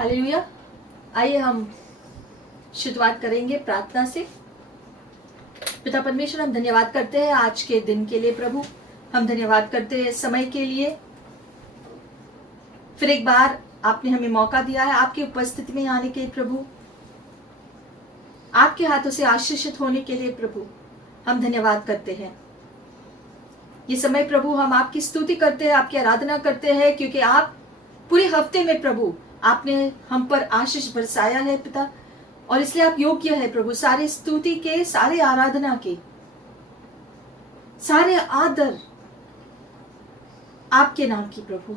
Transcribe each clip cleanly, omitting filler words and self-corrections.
Hallelujah. आइए हम शुरुआत करेंगे प्रार्थना से। पिता परमेश्वर, हम धन्यवाद करते हैं आज के दिन के लिए। प्रभु, हम धन्यवाद करते हैं समय के लिए। फिर एक बार आपने हमें मौका दिया है आपकी उपस्थिति में आने के। प्रभु, आपके हाथों से आशीषित होने के लिए प्रभु हम धन्यवाद करते हैं। ये समय प्रभु हम आपकी स्तुति करते हैं, आपकी आराधना करते हैं, क्योंकि आप पूरे हफ्ते में प्रभु आपने हम पर आशीष बरसाया है पिता, और इसलिए आप योग्य है प्रभु सारे स्तुति के, सारे आराधना के, सारे आदर आपके नाम की प्रभु,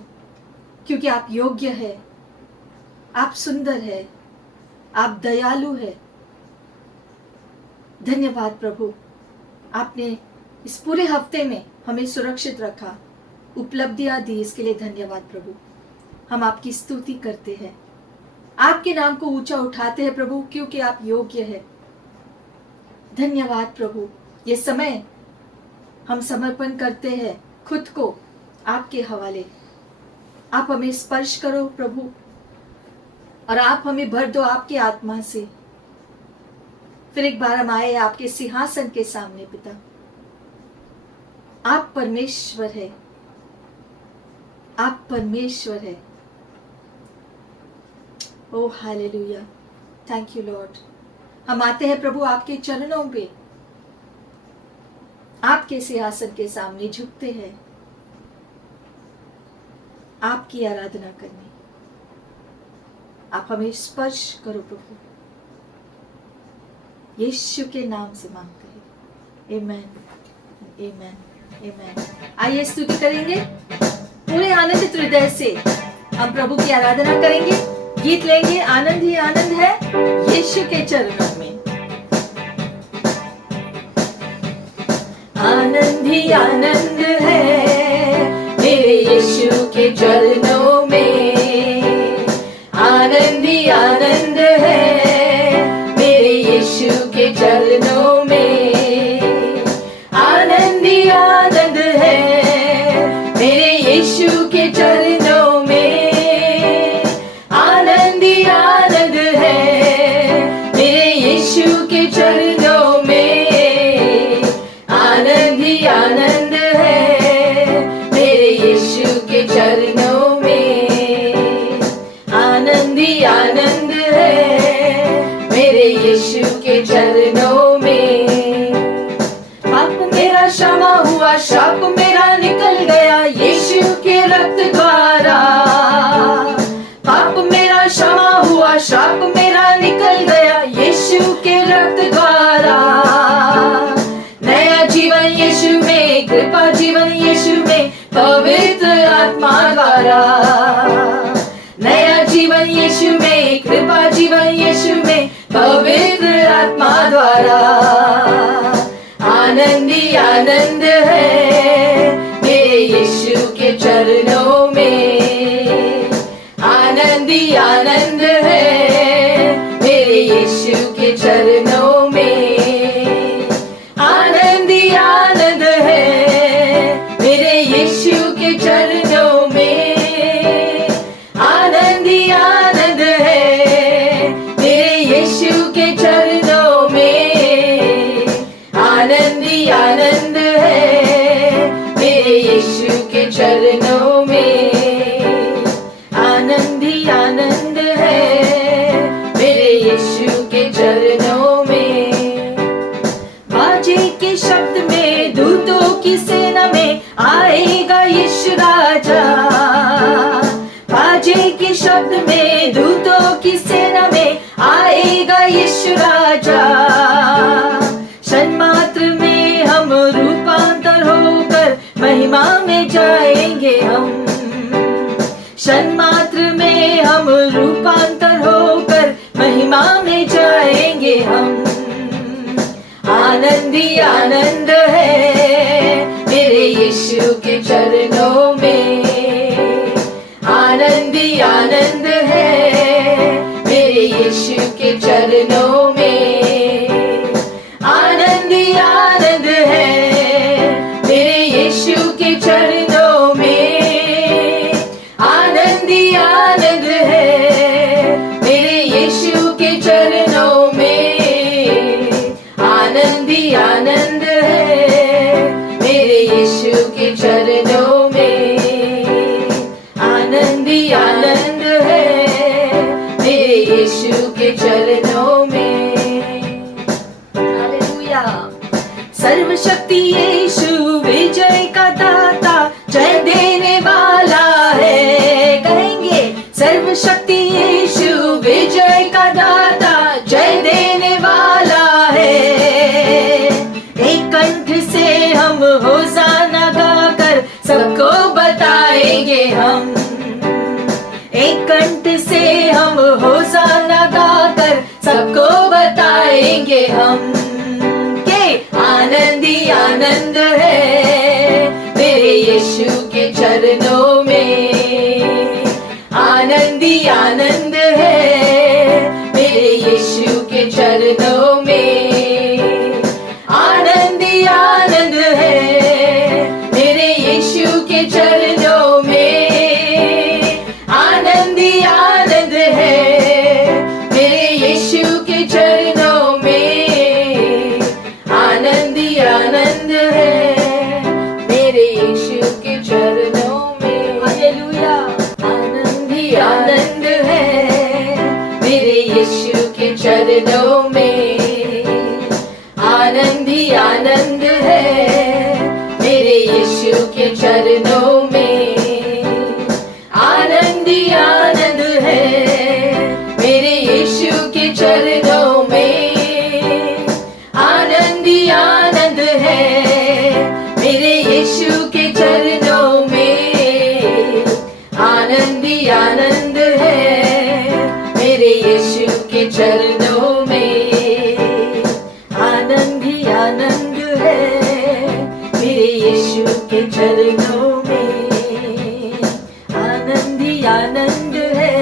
क्योंकि आप योग्य है, आप सुंदर है, आप दयालु है। धन्यवाद प्रभु, आपने इस पूरे हफ्ते में हमें सुरक्षित रखा, उपलब्धियां दी, इसके लिए धन्यवाद प्रभु। हम आपकी स्तुति करते हैं, आपके नाम को ऊंचा उठाते हैं प्रभु, क्योंकि आप योग्य है। धन्यवाद प्रभु, ये समय हम समर्पण करते हैं खुद को आपके हवाले। आप हमें स्पर्श करो प्रभु, और आप हमें भर दो आपकी आत्मा से। फिर एक बार हम आए आपके सिंहासन के सामने पिता। आप परमेश्वर है, आप परमेश्वर है। ओ हालेलुया, थैंक यू लॉर्ड। हम आते हैं प्रभु आपके चरणों पे, आपके सिंहासन के सामने झुकते हैं आपकी आराधना करने। आप हमें स्पर्श करो प्रभु, यीशु के नाम से मांगते हैं, आमेन, आमेन, आमेन। आइए स्तुति करेंगे पूरे आनंदित हृदय से। हम प्रभु की आराधना करेंगे, गीत लेंगे। आनंद ही आनंद है यीशु के चरणों में। आनंद ही आनंद है मेरे यीशु के चरणों में। आनंद ही आनंद है मेरे यीशु के चरणों में। आनंद ही आनंद है मेरे यीशु के चरणों में। आनंद ही आनंद है मेरे यीशु के चरणों में। आनंद ही आनंद है मेरे यीशु के चरणों में। आनंद ही आनंद है मेरे यीशु के चरणों में। पाप मेरा क्षमा हुआ, शाप मेरा निकल गया यीशु के रक्त द्वारा। पाप मेरा क्षमा हुआ, शाप मेरा निकल गया यीशु के रक्त द्वारा। नया जीवन यीशु में, कृपा जीवन यीशु में, पवित्र आत्मा द्वारा। नया जीवन यीशु में, कृपा जीवन यीशु में, पवित्र आत्मा द्वारा। आनंद ही आनंद है मेरे यीशु के चरणों में। आनंद ही आनंद है मेरे यीशु के चरणों में। आनंद ही आनंद है मेरे यीशु के चरणों में। आनंद ही आनंद है मेरे यीशु के चरणों में। आनंद ही आनंद है मेरे यीशु के चरणों में। आनंद ही आनंद है मेरे यीशु के चरणों में। बाजे के शब्द में, दूतों की सेना में आएगा यीशु राजा। बाजे के शब्द में, दूतों की सेना में आएगा यीशु राजा। क्षण मात्र में हम रूपांतर होकर महिमा में जाएंगे हम। क्षण मात्र में हम रूपांतर होकर महिमा में जाएंगे हम। आनंद ही आनंद है मेरे यीशु के चरणों में। आनंद ही आनंद है मेरे यीशु के चरणों में। आनंद ही आनंद है मेरे यीशु के चरणों में। आनंद ही आनंद है के चरणों में आनंद ही आनंद है मेरे यीशु के चरणों में। हालेलुया। सर्वशक्ति यीशु विजय का दाता जय देने वाला है। कहेंगे सर्वशक्ति यीशु विजय का दाता जय देने वाला है। एक कंठ से हम होशाना गाकर सबको बताएंगे हम। एक कंठ से हम होशाना गाकर सबको बताएंगे हम के आनंद ही आनंद है मेरे यीशु के चरणों में। आनंद ही आनंद है मेरे यीशु के चरणों में। आनंद ही आनंद है मेरे यीशु के चरणों में। आनंद ही आनंद है मेरे यीशु के चरणों में। आनंद ही आनंद है मेरे यीशु के चरणों में। हालेलुया। आनंद ही आनंद है मेरे यीशु के चरणों में। आनंद ही आनंद है मेरे यीशु के चरणों में। आनंद ही आनंद है मेरे यीशु के चरणों में। आनंद ही आनंद है मेरे यीशु के चरणों में। आनंद ही आनंद है मेरे यीशु के चरणों में। आनंद ही आनंद है मेरे यीशु के चरणों में। आनंद ही आनंद है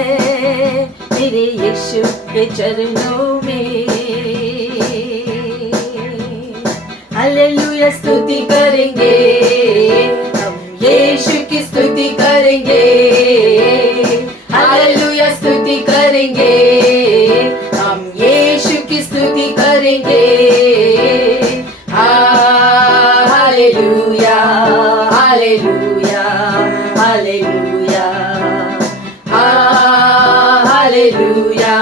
मेरे यीशु के चरणों में। हालेलुया। स्तुति करेंगे हम यीशु की स्तुति करेंगे। हालेलुया। स्तुति करेंगे हम यीशु की स्तुति करेंगे। Hallelujah hallelujah hallelujah hallelujah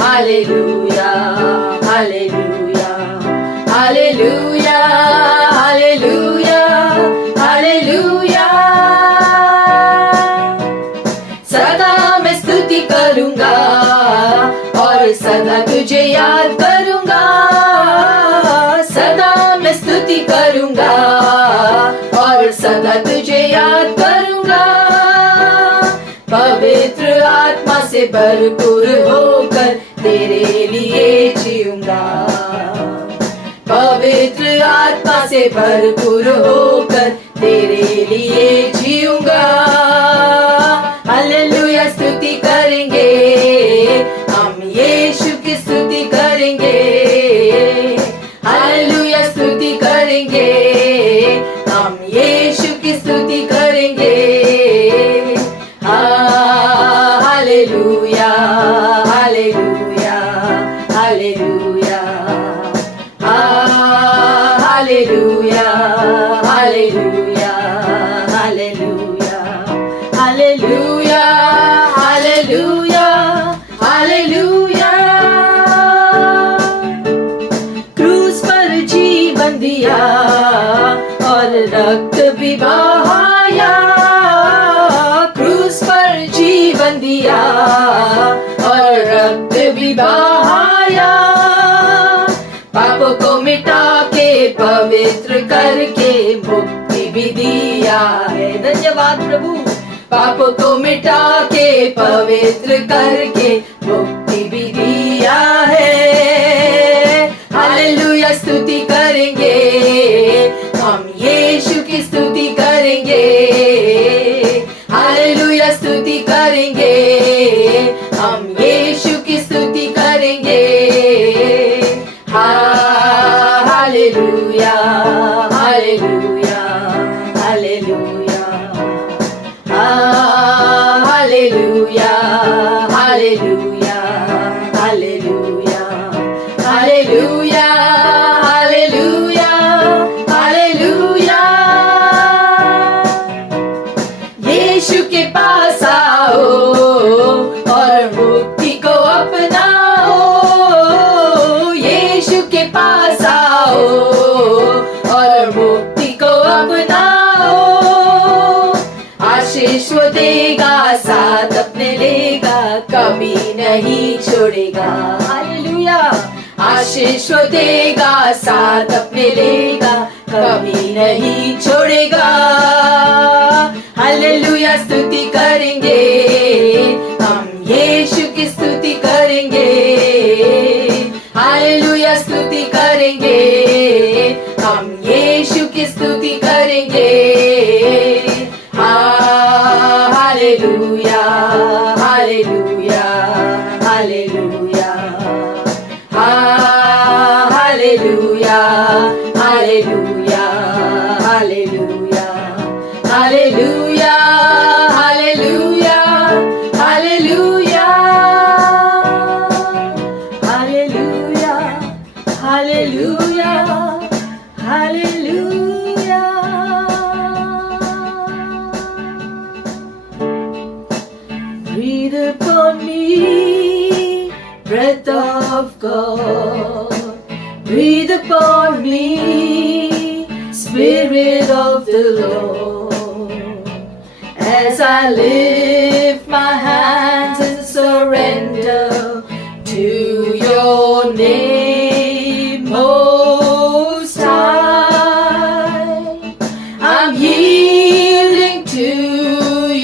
hallelujah hallelujah hallelujah hallelujah hallelujah. सदा मैं स्तुति करूंगा और सदा तुझे याद करूंगा। सदा मैं स्तुति करूंगा और सदा तुझे याद करूंगा। पवित्र आत्मा से भरपूर होकर तेरे लिए जीऊंगा। पवित्र आत्मा से भरपूर होकर तेरे लिए जीऊंगा। हालेलुया। स्तुति करेंगे हम यीशु की स्तुति करेंगे। हालेलुया। स्तुति करेंगे हम यीशु की स्तुति करेंगे। Hallelujah hallelujah hallelujah hallelujah hallelujah hallelujah hallelujah hallelujah hallelujah. क्रूस पर जीवन दिया और रक्त भी बहाया। क्रूस पर जीवन दिया और रक्त भी बहाया। पापों को मिटा के पवित्र करके मुक्ति भी दिया है। धन्यवाद प्रभु। पापों को मिटा के पवित्र करके मुक्ति भी दिया है। हालेलुया। स्तुति करेंगे हम यीशु की स्तुति करेंगे। हालेलुया। स्तुति करेंगे हम यीशु की स्तुति करेंगे। Hallelujah hallelujah hallelujah hallelujah hallelujah hallelujah hallelujah hallelujah hallelujah. अपनाओ, आशीष वो देगा, साथ अपने लेगा, कभी नहीं छोड़ेगा। हालेलुया। आशीष वो देगा, साथ अपने लेगा, कभी नहीं छोड़ेगा। हालेलुया। स्तुति करेंगे हम, यीशु की स्तुति करेंगे। हालेलुया। स्तुति करेंगे हम, यीशु की स्तुति करेंगे। Hallelujah, hallelujah, hallelujah, hallelujah, hallelujah, hallelujah, hallelujah, hallelujah, hallelujah, hallelujah, hallelujah, hallelujah. Breathe upon me, breath of God. Breathe upon me, Spirit of the Lord. As I lift my hands and surrender to your name, Most High, I'm yielding to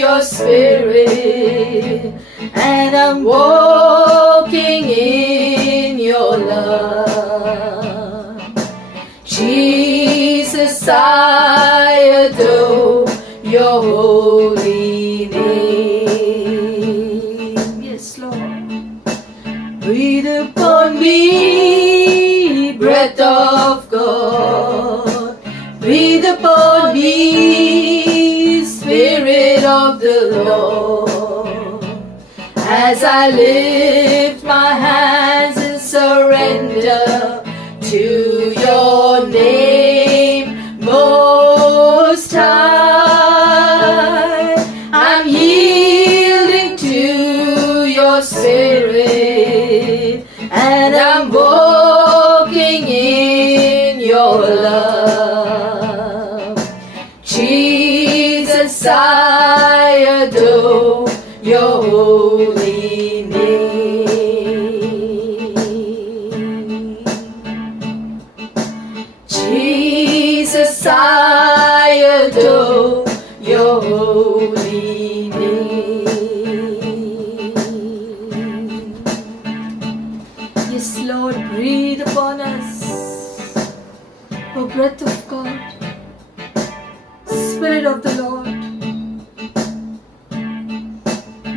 your Spirit, and I'm walking in your love. Jesus, I adore your holy name. Yes, Lord. Breathe upon me, breath of God. Breathe upon me, Spirit of the Lord. As I lift my hands and surrender to your name, Most High, I'm yielding to your Spirit, and I'm walking in your love. Jesus, I adore your holy name. Jesus, I adore your holy name. Yes, Lord, breathe upon us, O breath of God, Spirit of the Lord.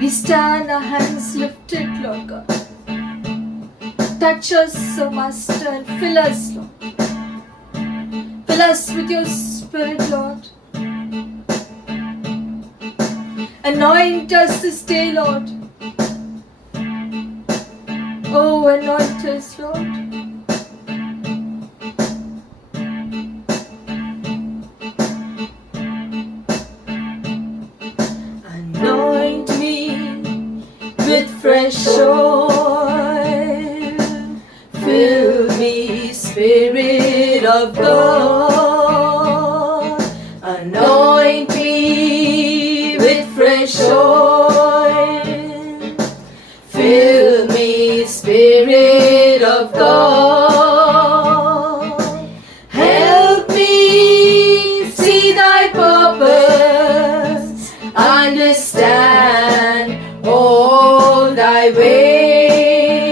We stand, our hands lifted, Lord God. Touch us, O Master, and fill us, Lord. Fill us with your Spirit, Lord. Anoint us this day, Lord. Oh, anoint us, Lord. Anoint me with fresh oil. Fill me, Spirit of God. Anoint me with fresh oil. Fill me, Spirit of God. Help me see thy purpose, understand all thy ways.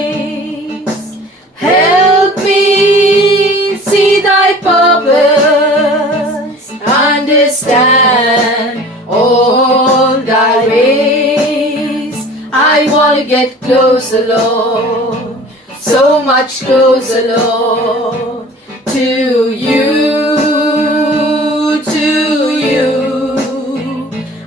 Help me see thy purpose, understand all thy ways. I want to get closer, Lord, so much closer, Lord, to you, to you.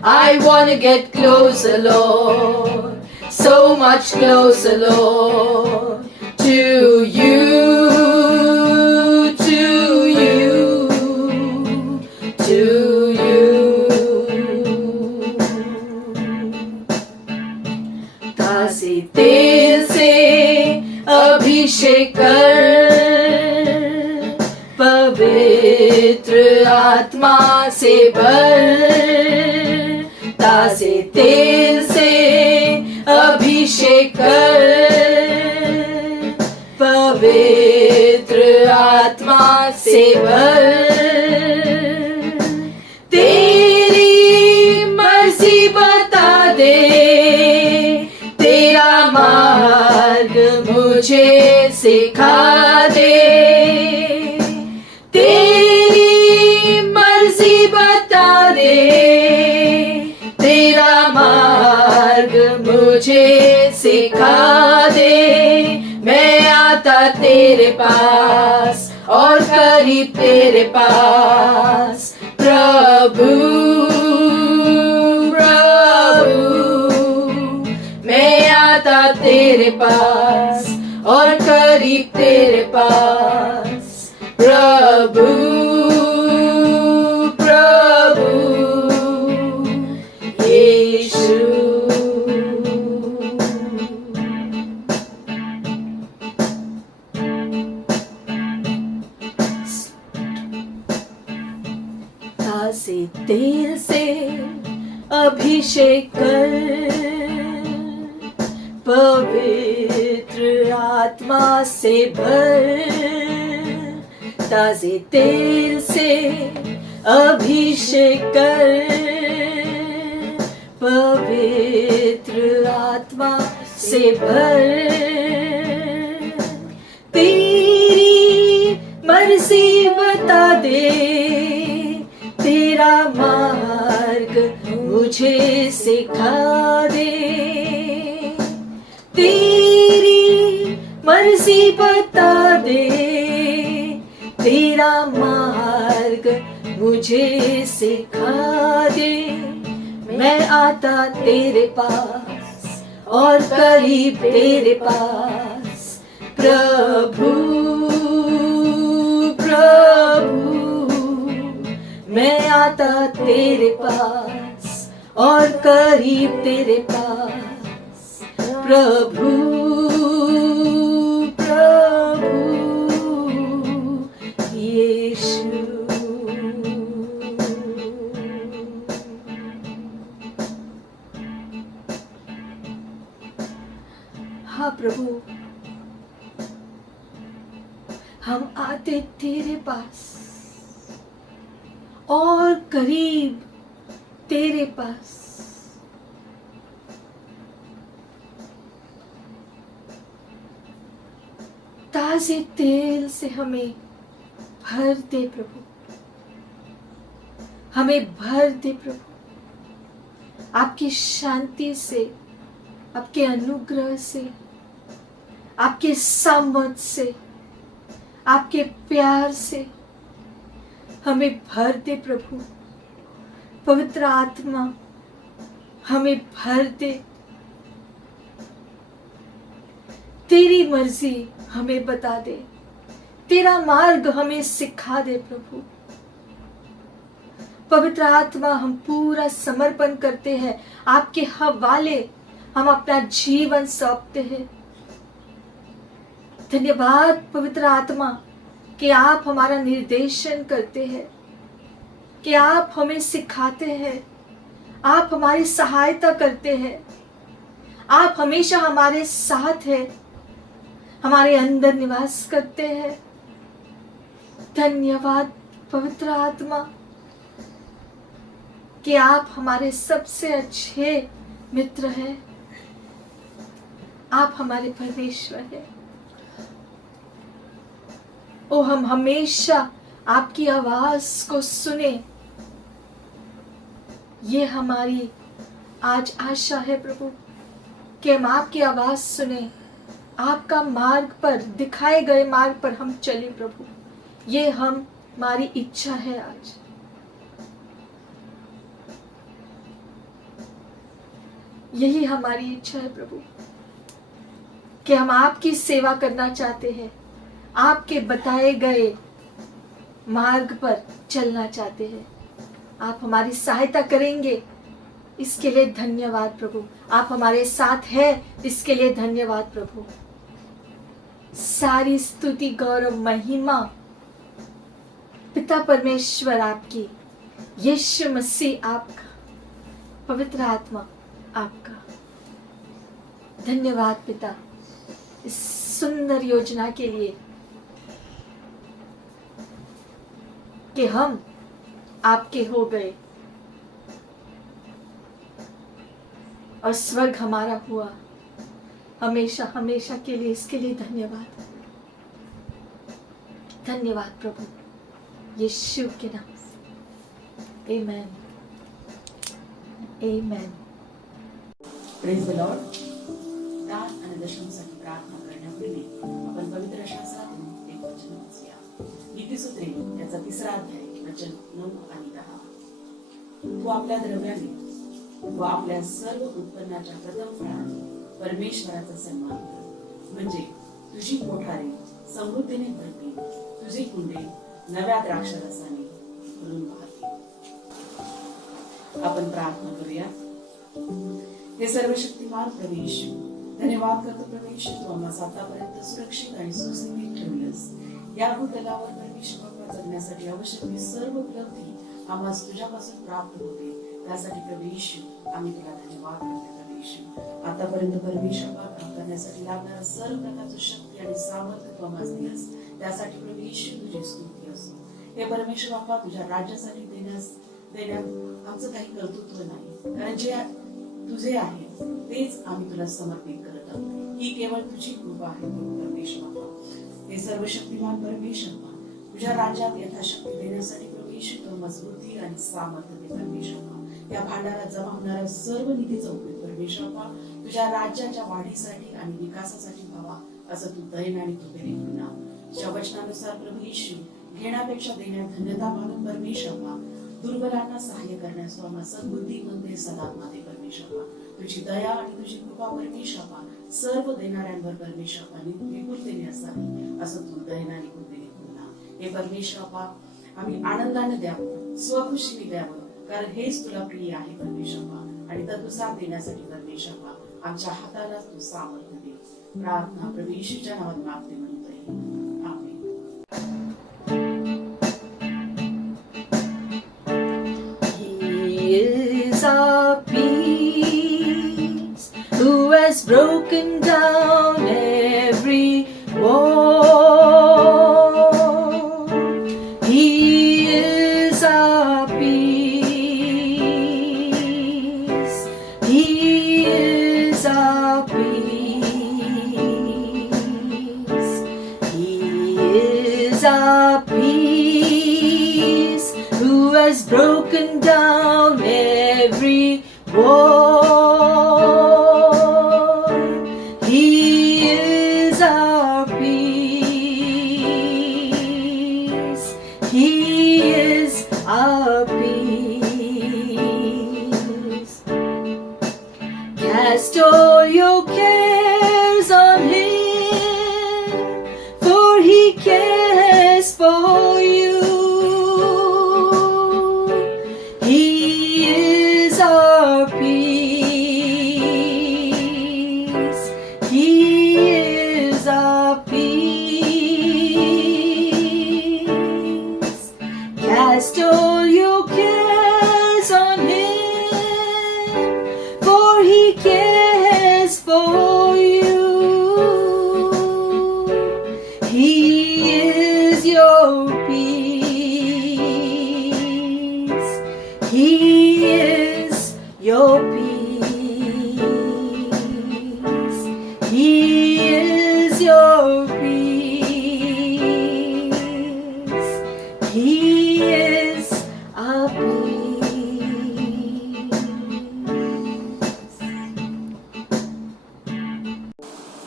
I want to get closer, Lord, so much closer, Lord, to you, to you, to you. ताज़े तेल से अभिषेक कर, पवित्र आत्मा से भर, ताज़े तेल से अभिषेक कर, पवित्र आत्मा से भर, तेरी मर्जी बता दे, तेरा मार्ग मुझे सिखा दे, तेरी मर्जी बता दे, तेरा मार्ग मुझे सिखा दे। मैं आता तेरे पास और करीब तेरे पास, प्रभु प्रभु। मैं आता तेरे पास और करीब तेरे पास, प्रभु प्रभु यीशु। ताज़े तेल से अभिषेक कर, पवित्र आत्मा से भर, ताज़े तेल से अभिषेक कर, पवित्र आत्मा से भर, तेरी मर्जी बता दे, तेरा मार्ग मुझे सिखा दे, तेरी मर्जी बता दे, तेरा मार्ग मुझे सिखा दे। मैं आता तेरे पास और करीब तेरे पास, प्रभु प्रभु। मैं आता तेरे पास और करीब तेरे पास, प्रभु प्रभु यीशु। हाँ प्रभु, हम आते तेरे पास और करीब तेरे पास, ताज़े तेल से हमें भर दे प्रभु, हमें भर दे प्रभु, आपकी शांति से, आपके अनुग्रह से, आपके सामर्थ से, आपके प्यार से हमें भर दे प्रभु। पवित्र आत्मा हमें भर दे, तेरी मर्जी हमें बता दे, तेरा मार्ग हमें सिखा दे प्रभु। पवित्र आत्मा, हम पूरा समर्पण करते हैं आपके हवाले, हम अपना जीवन सौंपते हैं। धन्यवाद पवित्र आत्मा कि आप हमारा निर्देशन करते हैं, कि आप हमें सिखाते हैं, आप हमारी सहायता करते हैं, आप हमेशा हमारे साथ हैं, हमारे अंदर निवास करते हैं। धन्यवाद पवित्र आत्मा कि आप हमारे सबसे अच्छे मित्र हैं, आप हमारे परमेश्वर हैं। ओ हम हमेशा आपकी आवाज को सुने, ये हमारी आज आशा है प्रभु कि हम आपकी आवाज सुने, आपका मार्ग पर, दिखाए गए मार्ग पर हम चले प्रभु। ये हमारी इच्छा है आज। यही हमारी इच्छा है प्रभु कि हम आपकी सेवा करना चाहते हैं, आपके बताए गए मार्ग पर चलना चाहते हैं। आप हमारी सहायता करेंगे, इसके लिए धन्यवाद प्रभु। आप हमारे साथ हैं, इसके लिए धन्यवाद प्रभु। सारी स्तुति, गौरव, महिमा पिता परमेश्वर आपकी, यीशु मसीह आपका, पवित्र आत्मा आपका। धन्यवाद पिता इस सुंदर योजना के लिए कि हम आपके हो गए और स्वर्ग हमारा हुआ हमेशा हमेशा के लिए। इसके लिए धन्यवाद, धन्यवाद प्रभु, यीशु के नाम से। आमेन, आमेन। Praise the lord. दान आणि दशमासाठी प्रार्थना करण्यापूर्वी आपण पवित्र शास्त्रातून एक वचन वाचूया। नीतिसूत्रे याचा 3रा अध्याय वचन 9 आणि 10। तू आपल्या द्रव्याने व आपल्या सर्व उत्पन्नाच्या प्रथम फळाने परमेश्वराचा सन्मान कर, म्हणजे तुझी कोठारे समृद्धीने भरतील, तुझी कुंडे नव्या द्राक्षरसाने भरून वाहतील। आपण प्रार्थना करूया। हे सर्वशक्तिमान प्रभू येशू, धन्यवाद करतो प्रभू येशू, तू आम्हाला आतापर्यंत सुरक्षित आणि सुस्थितीत ठेवलंस। या भूतलावर परमेश्वर बाप्पा जगण्यासाठी आवश्यक ती सर्व उपलब्धी आम्हाला तुझ्यापासून प्राप्त होते, त्यासाठी प्रभू येशू आम्ही तुला धन्यवाद करतो प्रभू येशू। आतापर्यंत परमेश्वर बाप्पा करण्यासाठी लागणारा सर्व प्रकारची शक्ती आणि सामर्थ्य तू आम्हाला दिलंस, त्यासाठी प्रभू येशू तुझी स्तुती असो। हे परमेश्वर बाप्पा, तुझ्या राज्यासाठी देण्यात आमचं काही कर्तृत्व नाही, कारण जे तुझे आहे तेच आम्ही तुला समर्पित करत आहोत। ही केवळ तुझी कृपा आहे परमेश्वर बाप्पा। हे सर्वशक्तिमान परमेश्वर बाप्पा, तुझ्या राज्यात यथाशक्ती देण्यासाठी प्रभू येशू तू मजबूती आणि सामर्थ्य दे परमेश्वर बाप्पा। या भांडारात जमा होणारा सर्व निधीचा उपयोग परमेश्वर बाप्पा तुझ्या राज्याच्या वाढीसाठी आणि विकासासाठी व्हावा, असं तू दयेने आणि कृपेने म्हणा। ज्या वचनानुसार प्रभू येशू घेण्यापेक्षा देण्यात धन्यता मानून परमेश्वर बाप्पा दुर्बलांना सहाय्य करण्यास तू आम्हाला सद्बुद्धीमध्ये सदात्मा दे परमेश्वर बाप्पा। तुझी दया आणि तुझी कृपा परमेश्वर बाप्पा सर्व देणाऱ्यांवर परमेश्वर बाप्पा विपुलतेने असावी, असं तू दयेने आणि कृपेने म्हणा। हे परमेश्वर बाप्पा आम्ही आनंदाने द्यावं, स्वखुशीने द्यावं, कारण हेच तुला प्रिय आहे परमेश्वर बाप्पा। आणि तदनुसार देण्यासाठी परमेश्वर बाप्पा आमच्या हाताला तू सामर्थ्य दे। प्रार्थना प्रभू येशूच्या नावात मागते म्हणतोय, आमेन। Our peace, who has broken down every wall. He is our peace. He is our peace. He is our peace, who has broken down every wall. He is our peace. He is our peace. Cast all your cares on Him, for He cares for you. He is our peace. He is our peace. Cast all your cares on Him, for He cares for you. He is your peace. He is your peace. He is your peace. He is our peace.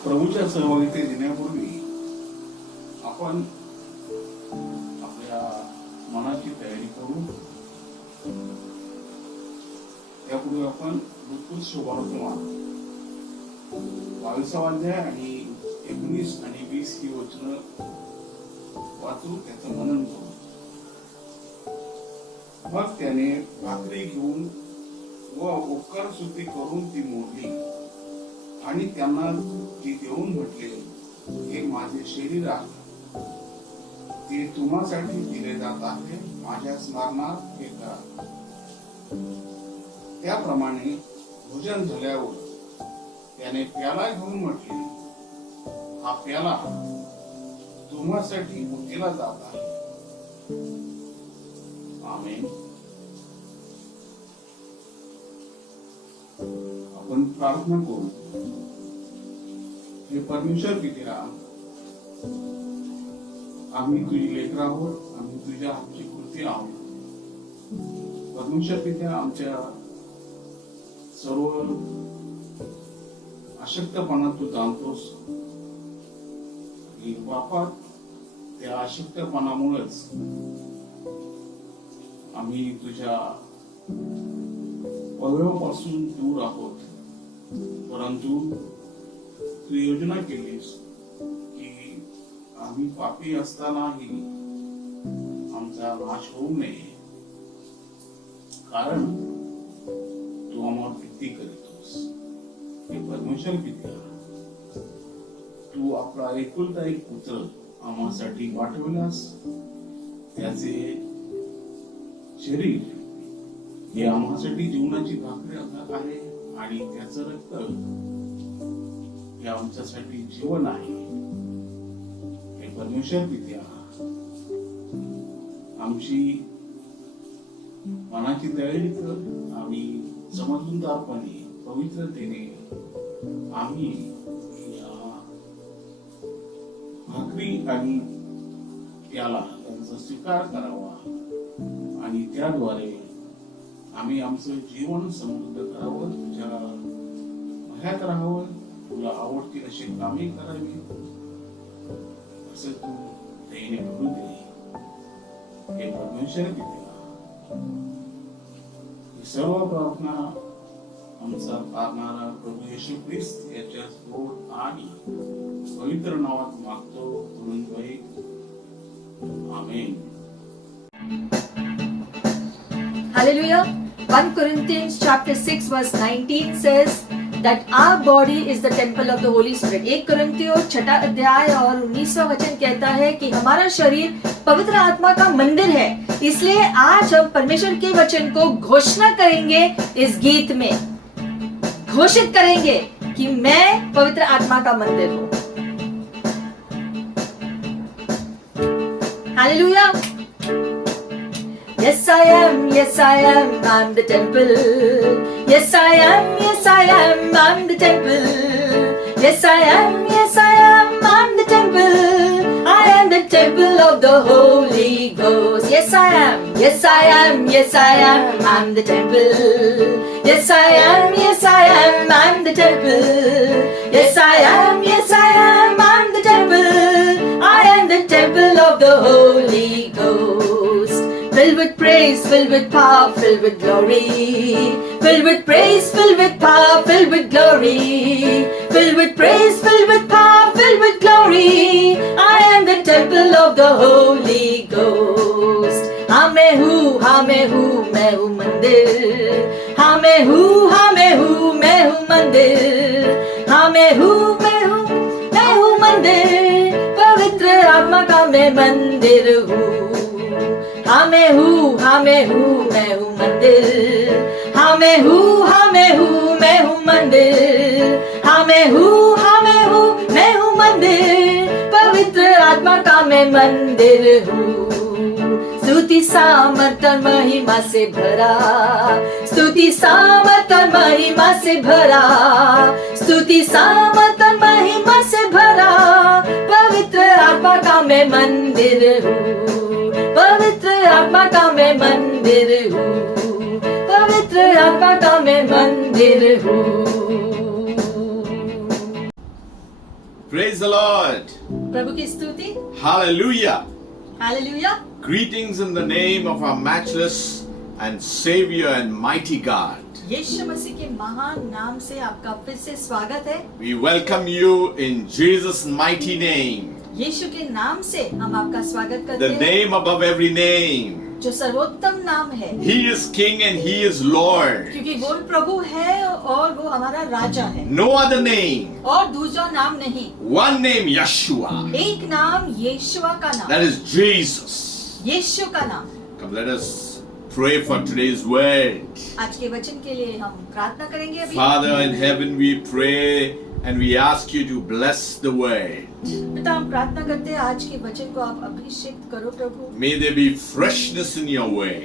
प्रभूच्या सहभागितेत येण्यापूर्वी आपण आपल्या मनाची तयारी करू। यापूर्वी आपण भूतपूर्व शोभानुमान 22 अध्याय आणि 19 आणि 20 ही वचनं वाचून त्याचं मनन करू। मग त्याने भाकरी घेऊन व उपकार स्तुती करून ती मोडली आणि त्यांना ती देऊन म्हटले, हे माझे शरीर आहे, ते तुम्हासाठी दिले जात आहे, माझ्या स्मरणात हे करा. त्याप्रमाणे भोजन झाल्यावर त्याने प्याला घेऊन म्हटले, हा प्याला तुम्हासाठी दिला जात आहे. आमेन. आपण प्रार्थना करू. हे परमेश्वर पित्या, आम्ही तुझी लेकर आहोत, आम्ही तुझ्या हातची कृती आहोत. परमेश्वर पित्या, आमच्या सर्व अशक्तपणा तू जाणतोस. आणि बापा, त्या अशक्तपणामुळेच आम्ही तुझ्या अवयवापासून दूर आहोत. परंतु तू योजना केलीस की आम्ही पापी असतानाही आमचा नाश होऊ नये, कारण तू आम्हाला प्रीती करीतोस. हे परमेश्वर पित्या, तू आपला एकुलता एक पुत्र आम्हासाठी पाठवलास. त्याचे शरीर हे आम्हासाठी जीवनाची भाकरी आहे आणि त्याचं रक्त हे आमच्यासाठी जीवन आहे. हे परमेश्वर पित्या, आमची मनाची तयारी कर. आम्ही समजूतदारपणे, पवित्रतेने आम्ही या भाकरी आणि त्याला त्यांचा स्वीकार करावा आणि त्याद्वारे आम्ही आमचं जीवन समृद्ध करावं, तुझ्या भयात राहावं, तुला आवडतील अशी कामे करावी, असं तू दयेने करू दे. हे परमेश्वर पित्या, ही सर्व प्रार्थना आमचा पारणारा प्रभू येशू ख्रिस्त याच्या गोड आणि पवित्र नावात मागतो, म्हणून आमेन. Hallelujah. 1 Corinthians chapter 6 verse 19 says that our body is the temple of the Holy Spirit. 1 Corinthiयों 6 अध्याय और 19वां वचन कहता है कि हमारा शरीर पवित्र आत्मा का मंदिर है. इसलिए आज हम परमेश्वर के वचन को घोषणा करेंगे. इस गीत में घोषित करेंगे कि मैं पवित्र आत्मा का मंदिर हूँ. Hallelujah. Yes I am, I'm the temple. Yes I am, I'm the temple. Yes I am, I'm the temple. I am the temple of the Holy Ghost. Yes I am, I'm the temple. Yes I am, I'm the temple. Yes I am, I'm the temple. I am the temple of the Holy Ghost. Filled with praise, filled with power, filled with glory. Filled with praise, filled with power, filled with glory. Filled with praise, filled with power, filled with glory. I am the temple of the Holy Ghost. हाँ मैं हूँ, मैं हूँ मंदिर. हाँ मैं हूँ, मैं हूँ मंदिर. हाँ मैं हूँ मंदिर. पवित्र आत्मा का मैं मंदिर हूँ. हाँ मैं हूँ मंदिर. हाँ मैं हूँ मंदिर. हाँ मैं हूँ मंदिर. पवित्र आत्मा का मैं मंदिर हूँ. स्तुति सामर्थ और महिमा से भरा. स्तुति सामर्थ और महिमा से भरा. स्तुति सामर्थ और महिमा से भरा. पवित्र आत्मा का मैं मंदिर हूँ. पवित्र आत्मा का मैं मंदिर हूँ. पवित्र आत्मा का मैं मंदिर हूँ. Praise the Lord. प्रभु की स्तुति. Hallelujah. Hallelujah. Greetings in the name of our matchless and Savior and mighty God. यीशु मसीह के महान नाम से आपका फिर से स्वागत है. We welcome you in Jesus' mighty name. यीशु के नाम से हम आपका स्वागत करते The हैं. name above every name. जो सर्वोत्तम नाम है, He is King and He is Lord. क्योंकि वो प्रभु है और वो हमारा राजा है, No other name. और दूसरा नाम नहीं, One name, Yeshua. एक नाम यीशुआ का नाम, That is Jesus. यीशु का नाम। Come, let us pray for today's word. आज के वचन के लिए हम प्रार्थना करेंगे अभी। Father in heaven, we pray and we ask you to bless the word. पिता, हम प्रार्थना करते हैं आज के वचन को आप अभिषेक करो प्रभु। May there be freshness in your way.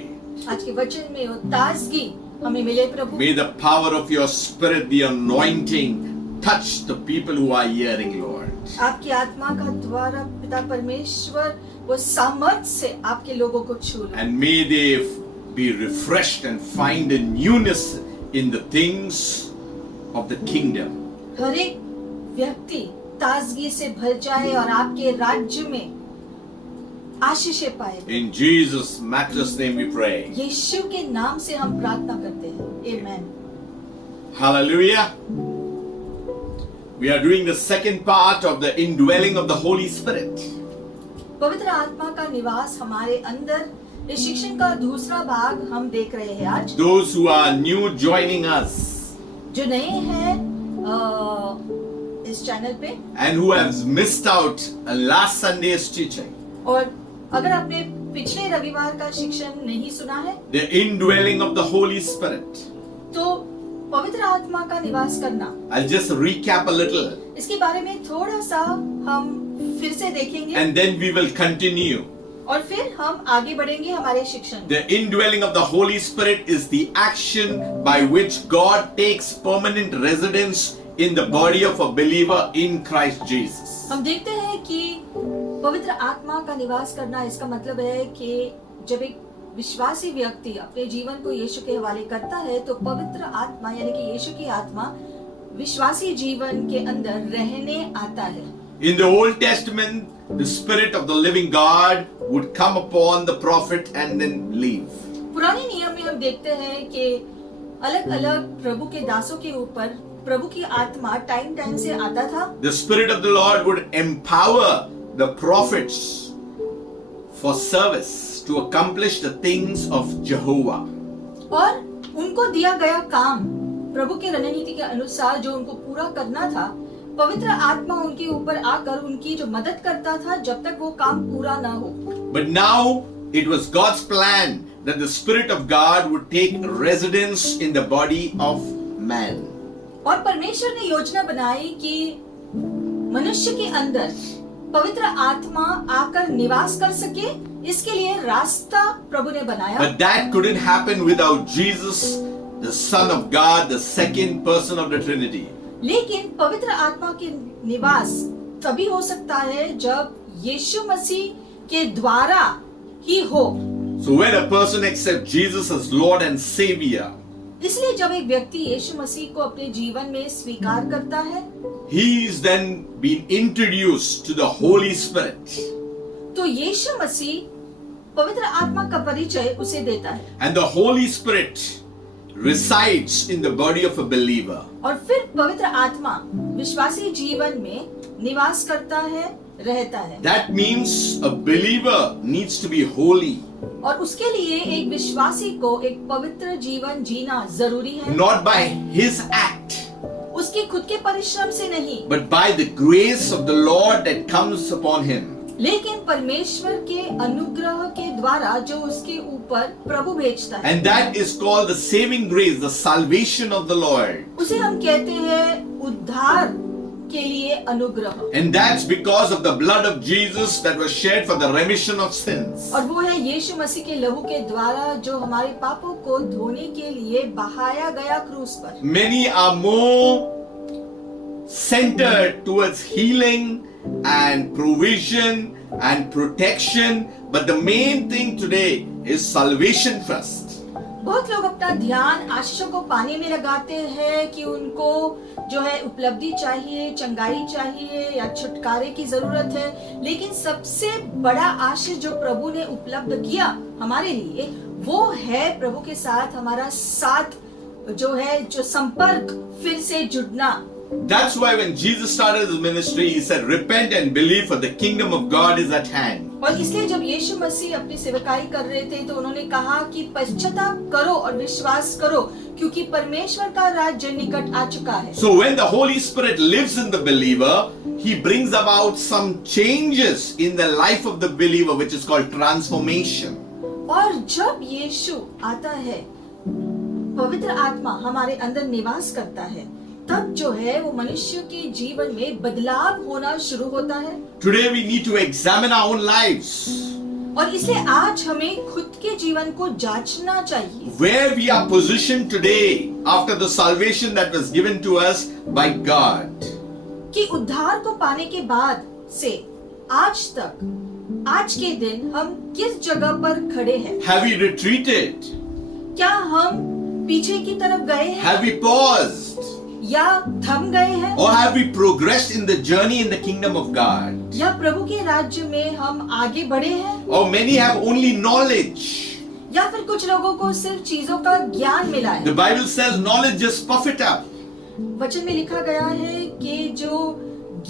आज के वचन में वो ताजगी हमें मिले प्रभु। May the power of your spirit, the anointing, touch the people who are hearing, Lord. आपकी आत्मा का द्वारा पिता परमेश्वर वो सामर्थ से आपके लोगों को छू लो। And may they be refreshed and find a newness in the things of the kingdom. हर एक व्यक्ति ताजगी से भर जाए और आपके राज्य में आशीषें पाए। In Jesus' matchless name we pray. यीशु के नाम से हम प्रार्थना करते हैं। Amen. Hallelujah. We are doing the second part of the indwelling of the Holy Spirit. पवित्र आत्मा का निवास हमारे अंदर, इस शिक्षण का दूसरा भाग हम देख रहे हैं आज। Those who are new joining us जो नए हैं इस चैनल पे, and who have missed out last Sunday's teaching, और अगर आपने पिछले रविवार का शिक्षण नहीं सुना है the indwelling of the Holy Spirit. तो पवित्र आत्मा का निवास करना, I'll just recap a little इसके बारे में थोड़ा सा हम फिर से देखेंगे and then we will continue. और फिर हम आगे बढ़ेंगे हमारे शिक्षण में। The indwelling of the Holy Spirit is the action by which God takes permanent residence in the body of a believer in Christ Jesus. हम देखते हैं कि पवित्र आत्मा का निवास करना, इसका मतलब है कि जब एक विश्वासी व्यक्ति अपने जीवन को यीशु के हवाले करता है तो पवित्र आत्मा यानी कि यीशु की आत्मा विश्वासी जीवन के अंदर रहने आता है। In the Old Testament, the Spirit of the living God would come upon the prophet and then leave. पुराने नियम में हम देखते हैं कि अलग अलग प्रभु के दासों के ऊपर प्रभु की आत्मा टाइम टाइम से आता था। The Spirit of the Lord would empower the prophets for service to accomplish the things of Jehovah. और उनको दिया गया काम प्रभु की रणनीति के अनुसार जो उनको पूरा करना था, पवित्र आत्मा उनके ऊपर आकर उनकी जो मदद करता था जब तक वो काम पूरा ना हो। But now it was God's plan that the Spirit of God would take residence in the body of man. और परमेश्वर ने योजना बनाई कि मनुष्य के अंदर पवित्र आत्मा आकर निवास कर सके, इसके लिए रास्ता प्रभु ने बनाया। But that couldn't happen without Jesus, the Son of God, the second person of the Trinity. लेकिन पवित्र आत्मा के निवास तभी हो सकता है जब यीशु मसीह के द्वारा ही हो। So when a person accepts Jesus as Lord and Savior, इसलिए जब एक व्यक्ति यीशु मसीह को अपने जीवन में स्वीकार करता है, he is then being introduced to the Holy Spirit. तो यीशु मसीह पवित्र आत्मा का परिचय उसे देता है। And the Holy Spirit resides in the body of a believer. और फिर पवित्र आत्मा विश्वासी जीवन में निवास करता है, रहता है। That means a believer needs to be holy. और उसके लिए एक विश्वासी को एक पवित्र जीवन जीना जरूरी है। Not by his act, उसके खुद के परिश्रम से नहीं, but by the grace of the Lord that comes upon him. लेकिन परमेश्वर के अनुग्रह के द्वारा जो उसके ऊपर प्रभु भेजता है। And that is called the saving grace, the salvation of the Lord. उसे हम कहते हैं उद्धार के लिए अनुग्रह। And that's because of the blood of Jesus that was shed for the remission of sins. और वो है यीशु मसीह के लहू के द्वारा जो हमारे पापों को धोने के लिए बहाया गया क्रूस पर। Many are more centered towards healing and provision and protection, but the main thing today is salvation first. बहुत लोग अपना ध्यान आशीषों को पाने में लगाते हैं कि उनको जो है उपलब्धि चाहिए, चंगाई चाहिए या छुटकारे की जरूरत है, लेकिन सबसे बड़ा आशीष जो प्रभु ने उपलब्ध किया हमारे लिए वो है प्रभु के साथ हमारा साथ जो है, जो संपर्क फिर से जुड़ना। That's why when Jesus started his ministry, he said, repent and believe for the kingdom of God is at hand. और इसलिए जब यीशु मसीह अपनी सेवकाई कर रहे थे तो उन्होंने कहा कि पश्चाताप करो और विश्वास करो क्योंकि परमेश्वर का राज्य निकट आ चुका है। So when the Holy Spirit lives in the believer, he brings about some changes in the life of the believer, which is called transformation. और जब यीशु आता है, पवित्र आत्मा हमारे अंदर निवास करता है, तब जो है वो मनुष्य के जीवन में बदलाव होना शुरू होता है। Today we need to examine our own lives. और इसलिए आज हमें खुद के जीवन को जांचना चाहिए। Where we are positioned today after the salvation that was given to us by God. कि उद्धार को पाने के बाद से आज तक, आज के दिन हम किस जगह पर खड़े हैं? Have we retreated? क्या हम पीछे की तरफ गए हैं Have we paused? या थम गए हैं? Or have we progressed in the journey in the kingdom of God? या प्रभु के राज्य में हम आगे बढ़े हैं? Or many have only knowledge. या फिर कुछ लोगों को सिर्फ चीजों का ज्ञान मिला है? The Bible says knowledge just puff it up. वचन में लिखा गया है कि जो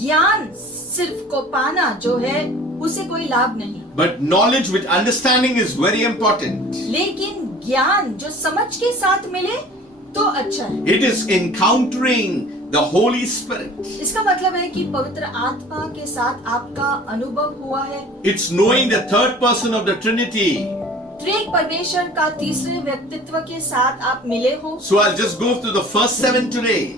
ज्ञान सिर्फ को पाना जो है उसे कोई लाभ नहीं, But knowledge with understanding is very important. लेकिन ज्ञान जो समझ के साथ मिले तो अच्छा है। It is encountering the Holy Spirit. इसका मतलब है कि पवित्र आत्मा के साथ आपका अनुभव हुआ है। It's knowing the third person of the Trinity. त्रिएक परमेश्वर का तीसरे व्यक्तित्व के साथ आप मिले हो। So I'll just go through the first 7 today.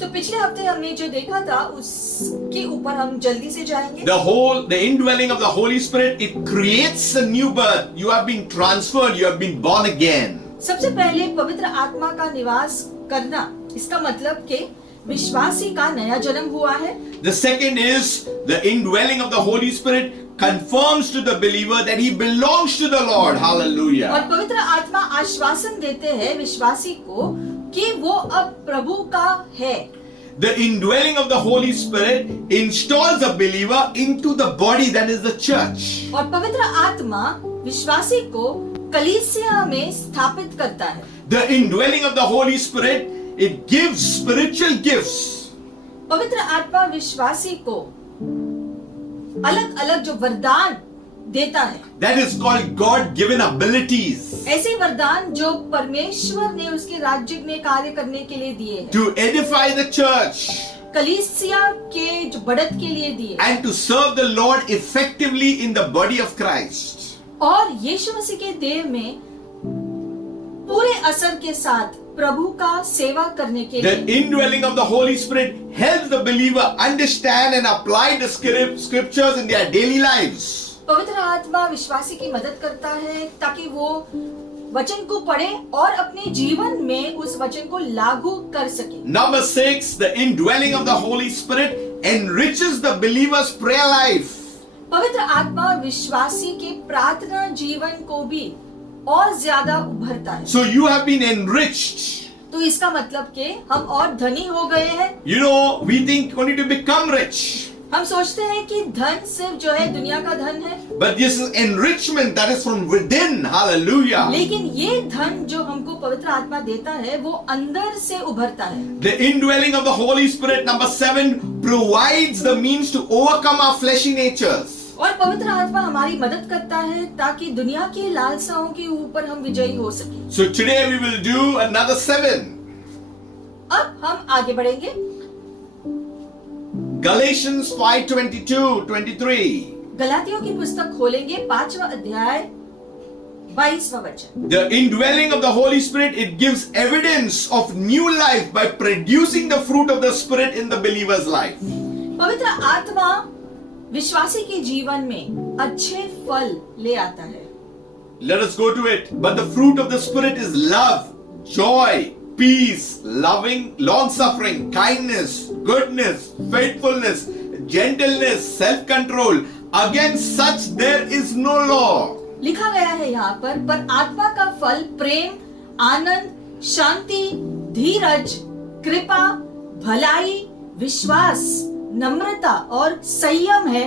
तो पिछले हफ्ते हमने जो देखा था उसके ऊपर हम जल्दी से जाएंगे। The indwelling of the Holy Spirit, it creates a new birth. You have been transferred, you have been born again. सबसे पहले पवित्र आत्मा का निवास करना, इसका मतलब कि विश्वासी का नया जन्म हुआ है। The second is the indwelling of the Holy Spirit confirms to the believer that he belongs to the Lord. और Hallelujah. पवित्र आत्मा आश्वासन देते हैं विश्वासी को कि वो अब प्रभु का है। The indwelling of the Holy Spirit installs a believer into the body that is the church. और पवित्र आत्मा विश्वासी को कलीसिया में स्थापित करता है। The indwelling of the Holy Spirit, it gives spiritual gifts. पवित्र आत्मा विश्वासी को अलग अलग जो वरदान देता है, That is called God-given abilities ऐसे वरदान जो परमेश्वर ने उसके राज्य में कार्य करने के लिए दिए हैं, to edify the church कलीसिया के जो बढ़त के लिए दिए and to serve the Lord effectively in the body of Christ. और यीशु मसीह के देह में पूरे असर के साथ प्रभु का सेवा करने के The लिए। indwelling of the Holy Spirit helps the believer understand and apply the scriptures in their daily lives. पवित्र आत्मा विश्वासी की मदद करता है ताकि वो वचन को पढ़े और अपने जीवन में उस वचन को लागू कर सके। Number 6, the indwelling of the Holy Spirit enriches the believer's prayer life. पवित्र आत्मा विश्वासी के प्रार्थना जीवन को भी और ज्यादा उभरता है। So you have been enriched. तो इसका मतलब कि हम और धनी हो गए हैं। You know, we think only to become rich. हम सोचते हैं कि धन सिर्फ जो है दुनिया का धन है, But this is enrichment that is from within. Hallelujah. लेकिन ये धन जो हमको पवित्र आत्मा देता है वो अंदर से उभरता है। The indwelling of the Holy Spirit, number 7, provides the means to overcome our fleshy natures. और पवित्र आत्मा हमारी मदद करता है ताकि दुनिया की लालसाओं के ऊपर हम विजयी हो सके। So today we will do another 7. अब हम आगे बढ़ेंगे। Galatians 5:22-23. गलातियों की पुस्तक खोलेंगे 5वां अध्याय 22वां वचन। The indwelling of the Holy Spirit, it gives evidence of new life by producing the fruit of the Spirit in the believer's life. पवित्र आत्मा विश्वासी के जीवन में अच्छे फल ले आता है। Let us go to it. But the fruit of the Spirit is love, joy, peace, loving, long-suffering, kindness, goodness, faithfulness, gentleness, self-control. Against such there is no law. लिखा गया है यहाँ पर आत्मा का फल प्रेम, आनंद, शांति, धीरज, कृपा, भलाई, विश्वास, नम्रता और संयम है।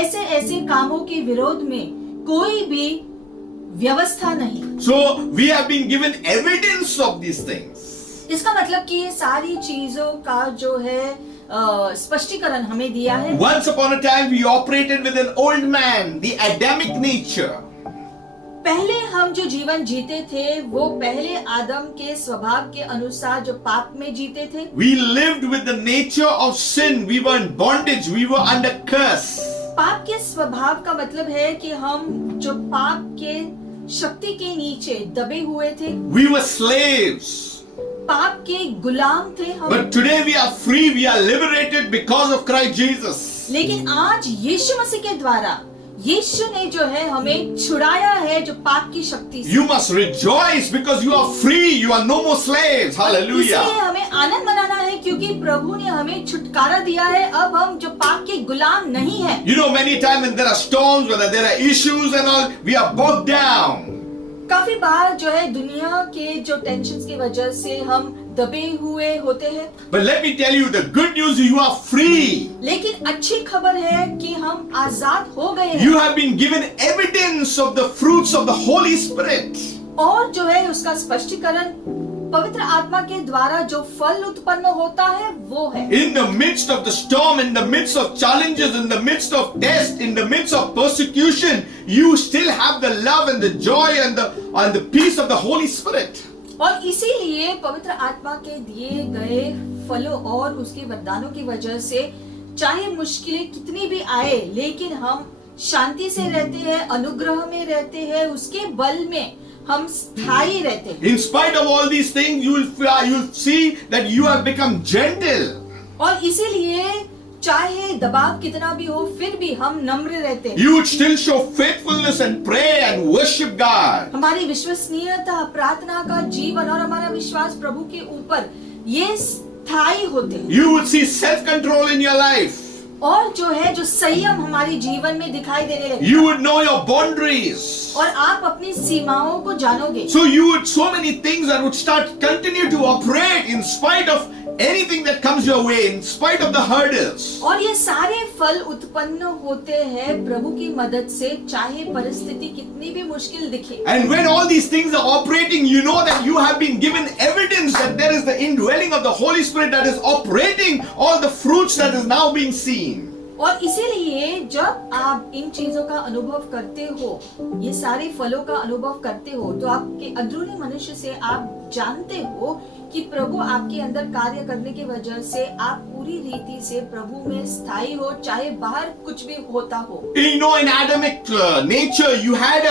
ऐसे ऐसे कामों के विरोध में कोई भी व्यवस्था नहीं। So we have been given evidence of these things. इसका मतलब कि ये सारी चीजों का जो है स्पष्टीकरण हमें दिया है। Once upon a time, we operated with an old man, the Adamic nature. पहले हम जो जीवन जीते थे वो पहले आदम के स्वभाव के अनुसार जो पाप में जीते थे। We lived with the nature of sin. We were in bondage. We were under curse. पाप के स्वभाव का मतलब है कि हम जो पाप के शक्ति के नीचे दबे हुए थे, We were slaves. पाप के गुलाम थे हम। But today we are free. We are liberated because of Christ Jesus. लेकिन आज यीशु मसीह के द्वारा यीशु ने जो है हमें छुड़ाया है जो पाप की शक्ति से। You must rejoice because you are free. You are no more slaves. इसलिए Hallelujah. हमें आनंद मनाना है क्योंकि प्रभु ने हमें छुटकारा दिया है। अब हम जो पाप के गुलाम नहीं है। You know, many times when there are storms, when there are issues and all, we are bogged down. काफी बार जो है दुनिया के जो टेंशन की वजह से हम दबे हुए होते हैं। But let me tell you, the good news is you are free. लेकिन अच्छी खबर है कि हम आजाद हो गए हैं। You have been given evidence of the fruits of the Holy Spirit. और जो है उसका स्पष्टीकरण पवित्र आत्मा के द्वारा जो फल उत्पन्न होता है वो है। In the midst of the storm, in the midst of challenges, in the midst of test, in the midst of persecution, you still have the love and the joy and the peace of the Holy Spirit. और इसीलिए पवित्र आत्मा के दिए गए फलों और उसके वरदानों की वजह से चाहे मुश्किलें कितनी भी आए, लेकिन हम शांति से रहते हैं, अनुग्रह में रहते हैं, उसके बल में हम स्थायी रहते हैं। In spite of all these things, you'll see that you have become gentle. और इसीलिए चाहे दबाव कितना भी हो फिर भी हम नम्र रहते हैं। You would still show faithfulness and pray and worship God. हमारी विश्वसनीयता, प्रार्थना का जीवन और हमारा विश्वास प्रभु के ऊपर ये स्थायी होते हैं। You would see self-control in your life. और जो है जो संयम हमारे जीवन में दिखाई देने लगे। You would know your boundaries. और आप अपनी सीमाओं को जानोगे। So you would, so many things that would start continue to operate in spite of anything that comes your way, in spite of the hurdles. और ये सारे फल उत्पन्न होते हैं प्रभु की मदद से, चाहे परिस्थिति कितनी भी मुश्किल दिखे। And when all these things are operating, you know that you have been given evidence that there is the indwelling of the Holy Spirit that is operating all the fruits that is now being seen. और इसीलिए जब आप इन चीजों का अनुभव करते हो, ये सारे फलों का अनुभव करते हो, तो आपके अंदरूनी मनुष्य से आप जानते हो कि प्रभु आपके अंदर कार्य करने की वजह से आप पूरी रीति से प्रभु में स्थायी हो, चाहे बाहर कुछ भी होता हो। You know, in Adamic nature, you had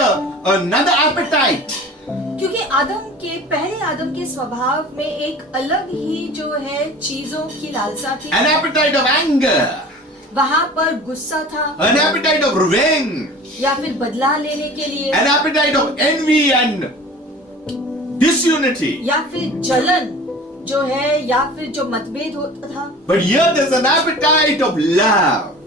another appetite. क्योंकि पहले आदम के स्वभाव में एक अलग ही जो है चीजों की लालसा थी। An appetite of anger. वहाँ पर गुस्सा था, An appetite of revenge. या फिर बदला लेने के लिए, An appetite of envy and disunity. या फिर जलन जो है, या फिर जो मतभेद होता था। But here there's an appetite of love.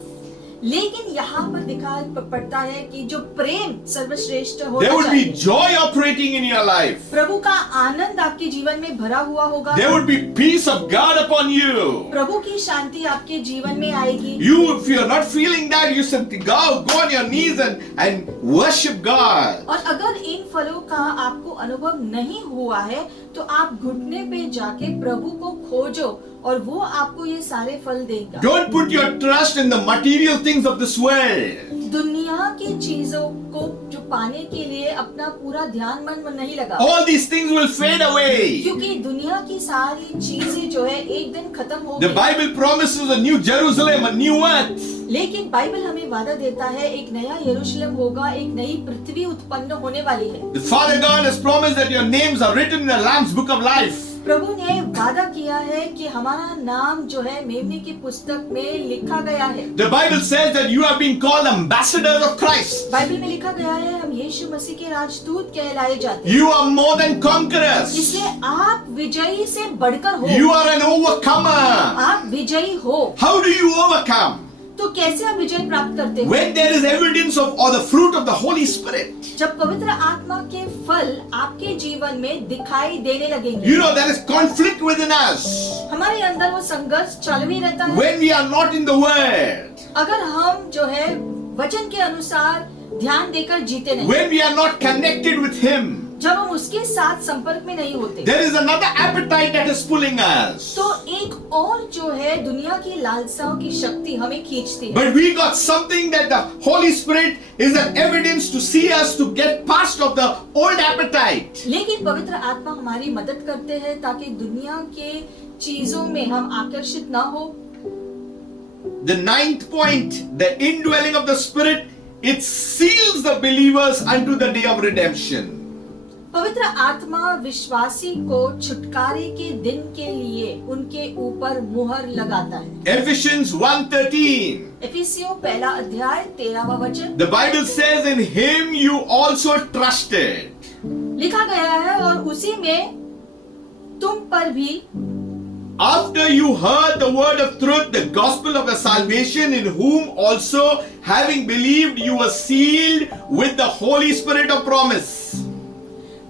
लेकिन यहाँ पर दिखाई पड़ता है कि जो प्रेम सर्वश्रेष्ठ होना There would be चाहिए। joy operating in your life. प्रभु का आनंद आपके जीवन में भरा हुआ होगा। There would be peace of God upon you. प्रभु की शांति आपके जीवन में आएगी। You, if you're not feeling that, you simply go on your knees and worship God. और अगर इन फलों का आपको अनुभव नहीं हुआ है तो आप घुटने पे जाके प्रभु को खोजो और वो आपको ये सारे फल देगा। Don't put your trust in the material things of this world. दुनिया की चीजों को जो पाने के लिए अपना पूरा ध्यान मन नहीं लगा, All these things will fade away. क्योंकि दुनिया की सारी चीजें जो है एक दिन खत्म हो The गई। Bible promises a new Jerusalem, a new earth. लेकिन बाइबल हमें वादा देता है एक नया यरूशलेम होगा, एक नई पृथ्वी उत्पन्न होने वाली है। The Father God has promised that your names are written in the Lamb's book of life. प्रभु ने वादा किया है कि हमारा नाम जो है मेमने की पुस्तक में लिखा गया है। The Bible says that you have been called ambassadors of Christ. Bible में लिखा गया है हम यीशु मसीह के राजदूत कहलाए जाते हैं। You are more than conquerors. इसलिए आप विजयी से बढ़कर हो। You are an overcomer. आप विजयी हो। How do you overcome? तो कैसे आप विजय प्राप्त करते हो? When there is evidence of or the fruit of the Holy Spirit. जब पवित्र आत्मा के फल आपके जीवन में दिखाई देने लगेंगे। You know there is conflict within us. हमारे अंदर वो संघर्ष चालू ही रहता है। When we are not in the Word. अगर हम जो है वचन के अनुसार ध्यान देकर जीते नहीं, When we are not connected with Him. जब हम उसके साथ संपर्क में नहीं होते, there is another appetite that is pulling us. तो एक और जो है दुनिया की लालसाओं की शक्ति हमें खींचती है। But we got something that the Holy Spirit is an evidence to see us to get past of the old appetite. लेकिन पवित्र आत्मा हमारी मदद करते हैं ताकि दुनिया के चीजों में हम आकर्षित ना हो। The ninth point, the indwelling of the Spirit, it seals the believers unto the day of redemption. पवित्र आत्मा विश्वासी को छुटकारे के दिन के लिए उनके ऊपर मुहर लगाता है। Ephesians 1:13. इफिसियों पहला अध्याय 13वां वचन, The Bible says, in him you also trusted. लिखा गया है और उसी में तुम पर भी, After you heard the word of truth, the gospel of your salvation, in whom also, having believed, you were sealed with the Holy Spirit of promise.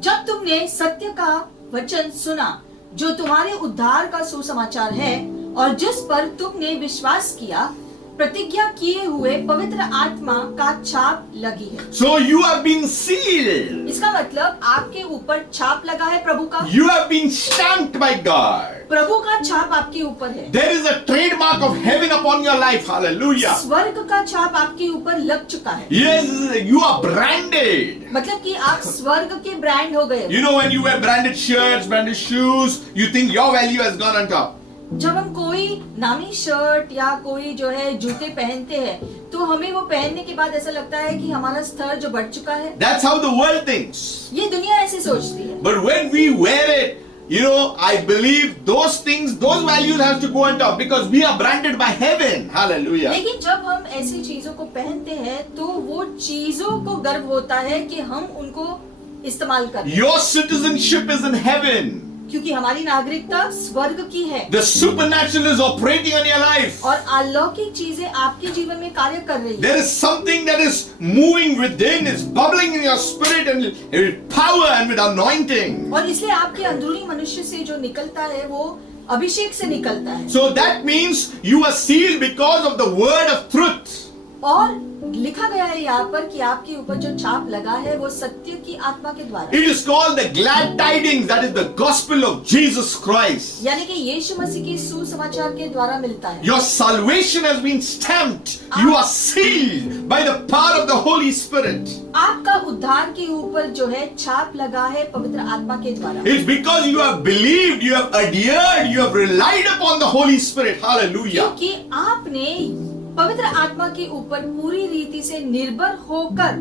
जब तुमने सत्य का वचन सुना जो तुम्हारे उद्धार का सुसमाचार है और जिस पर तुमने विश्वास किया, प्रतिज्ञा किए हुए पवित्र आत्मा का छाप लगी है। So you have been sealed. इसका मतलब आपके ऊपर छाप लगा है प्रभु का। You have been stamped by God. प्रभु का छाप आपके ऊपर है। There is a trademark of heaven upon your life. Hallelujah. स्वर्ग का छाप आपके ऊपर लग चुका है। Yes, you are branded. मतलब कि आप स्वर्ग के ब्रांड हो गए। You know, when you wear branded shirts, branded shoes, you think your value has gone on top. जब हम कोई नामी शर्ट या कोई जो है जूते पहनते हैं तो हमें वो पहनने के बाद ऐसा लगता है कि हमारा स्तर जो बढ़ चुका है। That's how the world thinks. ये दुनिया ऐसे सोचती है। But when we wear it, you know, I believe those things, those values have to go on top because we are branded by heaven. Hallelujah. लेकिन जब हम ऐसी चीजों को पहनते हैं तो वो चीजों को गर्व होता है कि हम उनको इस्तेमाल करते हैं, Your citizenship is in heaven. क्योंकि हमारी नागरिकता स्वर्ग की है The supernatural is operating on your life. और अलौकिक चीजें आपके जीवन में कार्य कर रही है। There is something that is moving within, is bubbling in your spirit and with power and with anointing. और इसलिए आपके अंदरूनी मनुष्य से जो निकलता है वो अभिषेक से निकलता है। So that means you are sealed because of the word of truth. और लिखा गया है यहाँ पर कि आपके ऊपर जो छाप लगा है वो सत्य की आत्मा के द्वारा, It is called the glad tidings, that is the gospel of Jesus Christ. यानी कि यीशु मसीह के सुसमाचार के द्वारा मिलता है। Your salvation has been stamped. You are sealed by the power of the Holy Spirit. आपका उद्धार के ऊपर जो है छाप लगा है पवित्र आत्मा के द्वारा। It's because you have believed, you have adhered, you have relied upon the Holy Spirit. Hallelujah. क्योंकि आपने पवित्र आत्मा के ऊपर पूरी रीति से निर्भर होकर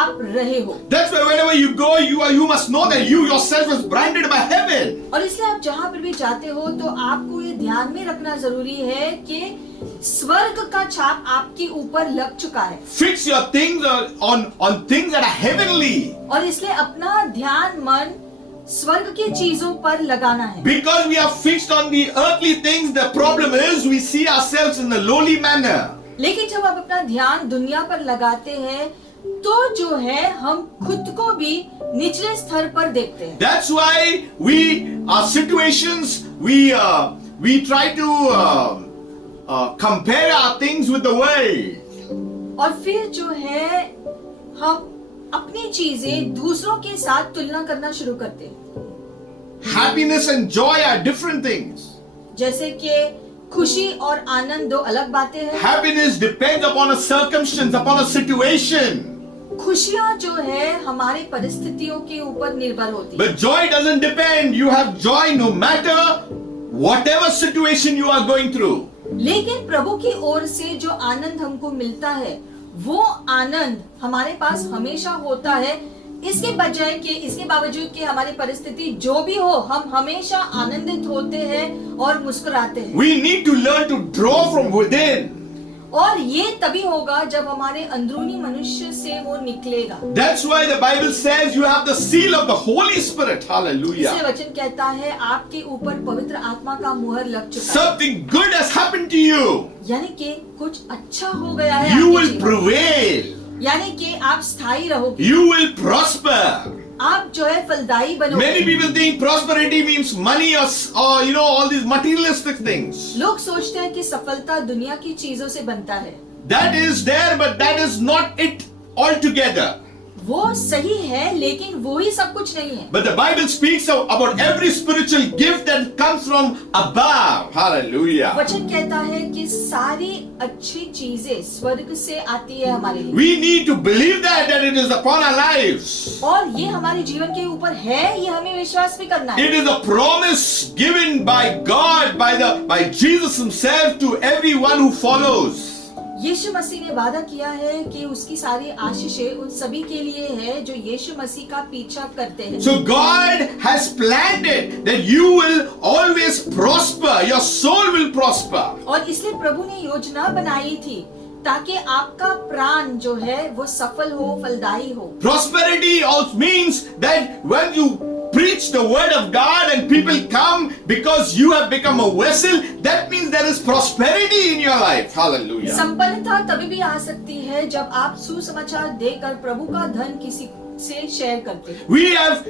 आप रहे हो। That's why whenever you go, you must know that you yourself is branded by heaven. और इसलिए आप जहाँ पर भी जाते हो तो आपको ये ध्यान में रखना जरूरी है कि स्वर्ग का छाप आपके ऊपर लग चुका है। Fix your things on things that are heavenly. और इसलिए अपना ध्यान मन स्वर्ग की चीजों पर लगाना है। Because we are fixed on the earthly things, the problem is we see ourselves in a lowly manner. लेकिन जब आप अपना ध्यान दुनिया पर लगाते हैं तो जो है हम खुद को भी निचले स्तर पर देखते हैं। That's why our situations, we try to compare our things with the world. और फिर जो है हम अपनी चीजें दूसरों के साथ तुलना करना शुरू करते हैं। Happiness and joy are different things. जैसे कि खुशी और आनंद दो अलग बातें हैं। Happiness depends upon a circumstance, upon a situation. खुशियाँ जो है हमारी परिस्थितियों के ऊपर निर्भर होती है। But joy doesn't depend. You have joy no matter whatever situation you are going through. लेकिन प्रभु की ओर से जो आनंद हमको मिलता है वो आनंद हमारे पास हमेशा होता है, इसके बजाय कि इसके बावजूद कि हमारी परिस्थिति जो भी हो हम हमेशा आनंदित होते हैं और मुस्कुराते हैं। We need to learn to draw from within. और ये तभी होगा जब हमारे अंदरूनी मनुष्य से वो निकलेगा। That's why the Bible says you have the seal of the Holy Spirit. Hallelujah. इसलिए वचन कहता है आपके ऊपर पवित्र आत्मा का मुहर लग चुका है। Something good has happened to you. यानी कि कुछ अच्छा हो गया है You आपके will जीवन में। prevail. यानी कि आप स्थायी रहोगे, You will prosper. आप जो है फलदायी बनोगे। Many people think prosperity means money or you know all these materialistic things. लोग सोचते हैं कि सफलता दुनिया की चीजों से बनता है। That is there, but that is not it altogether. वो सही है, लेकिन वो ही सब कुछ नहीं है। But the Bible speaks about every spiritual gift that comes from above. Hallelujah. वचन कहता है कि सारी अच्छी चीजें स्वर्ग से आती है हमारे लिए, We need to believe that it is upon our lives. और ये हमारे जीवन के ऊपर है, ये हमें विश्वास भी करना है। It is a promise given by God, by Jesus himself to everyone who follows. यीशु मसीह ने वादा किया है कि उसकी सारी आशीषें उन सभी के लिए है जो यीशु मसीह का पीछा करते हैं। So God has planned it that you will always prosper, your soul will prosper. और इसलिए प्रभु ने योजना बनाई थी ताकि आपका प्राण जो है वो सफल हो, फलदायी हो। Prosperity also means that when you preach the word of God and people come because you have become a vessel, that means there is prosperity in your life. Hallelujah. संपन्नता तभी भी आ सकती है जब आप सुसमाचार देकर प्रभु का धन किसी से शेयर करते हैं। We have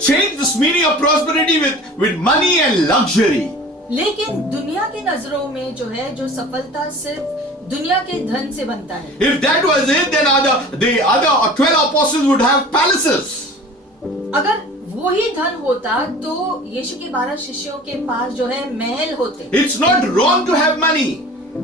changed this meaning of prosperity with money and luxury. लेकिन दुनिया की नजरों में जो है, जो सफलता सिर्फ दुनिया के धन से बनता है। If that was it, then the other 12 apostles would have palaces. अगर वो ही धन होता तो यीशु के 12 शिष्यों के पास जो है महल होते। It's not wrong to have money.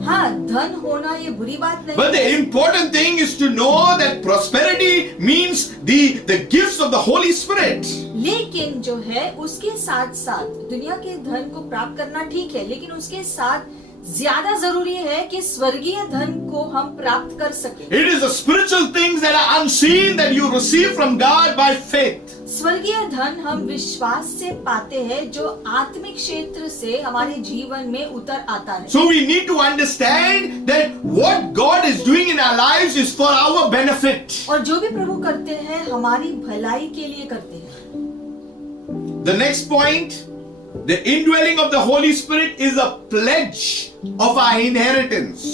हाँ, धन होना ये बुरी बात नहीं But the है, important thing is to know that prosperity means the gifts of the Holy Spirit. लेकिन जो है उसके साथ साथ दुनिया के धन को प्राप्त करना ठीक है, लेकिन उसके साथ ज्यादा जरूरी है कि स्वर्गीय धन को हम प्राप्त कर सके। It is the spiritual things that are unseen that you receive from God by faith. स्वर्गीय धन हम विश्वास से पाते हैं जो आत्मिक क्षेत्र से हमारे जीवन में उतर आता है। So we need to understand that what God is doing in our lives is for our benefit. और जो भी प्रभु करते हैं हमारी भलाई के लिए करते हैं। The next point, the indwelling of the Holy Spirit is a pledge of our inheritance.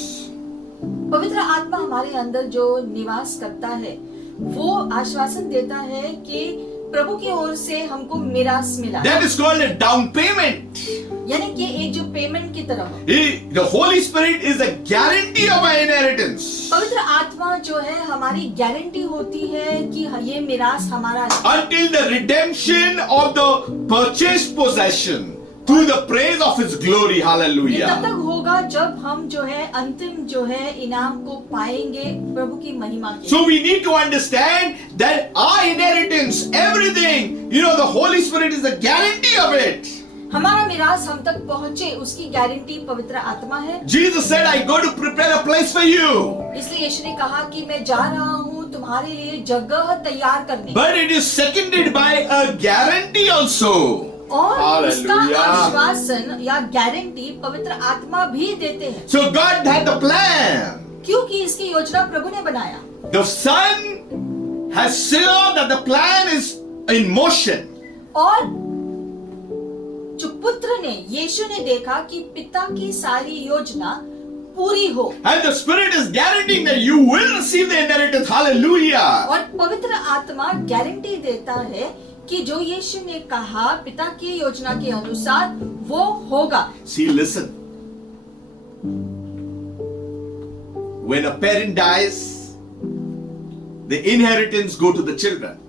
पवित्र आत्मा हमारे अंदर जो निवास करता है वो आश्वासन देता है कि प्रभु की ओर से हमको मिरास मिला। That is called a down payment. यानी कि एक जो पेमेंट की तरह हो। The Holy Spirit is a guarantee of our inheritance. पवित्र आत्मा जो है हमारी गारंटी होती है कि ये मिरास हमारा है। Until the redemption of the purchased possession through the praise of His glory. ये तब Hallelujah. तक होगा जब हम जो है अंतिम जो है इनाम को पाएंगे प्रभु की महिमा के। So we need to understand that our inheritance, everything, the Holy Spirit is a guarantee of it. हमारा मिरास हम तक पहुँचे उसकी गारंटी पवित्र आत्मा है। Jesus said, I go to prepare a place for you. इसलिए यीशु ने कहा कि मैं जा रहा हूँ तुम्हारे लिए जगह तैयार करने। But it is seconded by a guarantee also. और उसका Hallelujah. आश्वासन या गारंटी पवित्र आत्मा भी देते हैं, So God had the plan. क्योंकि इसकी योजना प्रभु ने बनाया। The Son has sealed that the plan is in motion. और जो पुत्र ने यीशु ने देखा कि पिता की सारी योजना पूरी हो, And the Spirit is guaranteeing that you will receive the inheritance. Hallelujah. और पवित्र आत्मा गारंटी देता है कि जो यीशु ने कहा पिता की योजना के अनुसार वो होगा। See, listen. When a parent dies, the inheritance go to the children.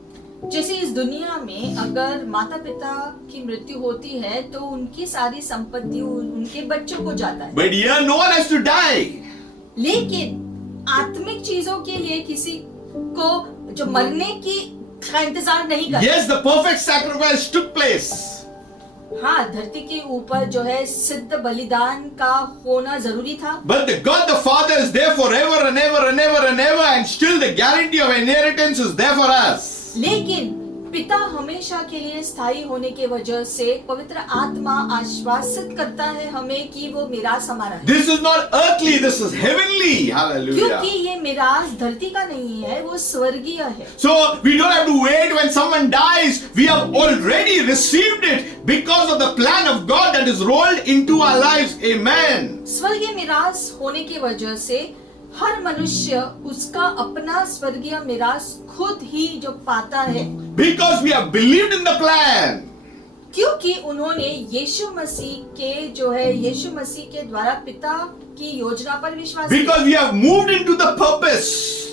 जैसे इस दुनिया में अगर माता पिता की मृत्यु होती है तो उनकी सारी संपत्ति उनके बच्चों को जाता है। But here no one has to die. लेकिन आत्मिक चीजों के लिए किसी को जो मरने की का इंतजार नहीं करता। Yes, the perfect sacrifice took place. हाँ, धरती के ऊपर जो है सिद्ध बलिदान का होना जरूरी था। But the God the Father is there forever and ever and ever and ever, and still the guarantee of inheritance is there for us. लेकिन पिता हमेशा के लिए स्थायी होने के वजह से पवित्र आत्मा आश्वासित करता है हमें कि वो मिरास हमारा है। This is not earthly, this is heavenly. क्योंकि Hallelujah. ये मिरास धरती का नहीं है, वो स्वर्गीय है। So we don't have to wait when someone dies. We have already received it because of the plan of God that is rolled into our lives. Amen. स्वर्गीय मिरास होने की वजह से हर मनुष्य उसका अपना स्वर्गीय मिरास खुद ही जो पाता है, Because we have believed in the plan. क्योंकि उन्होंने यीशु मसीह के द्वारा पिता की योजना पर विश्वास किया। Because we have moved into the purpose.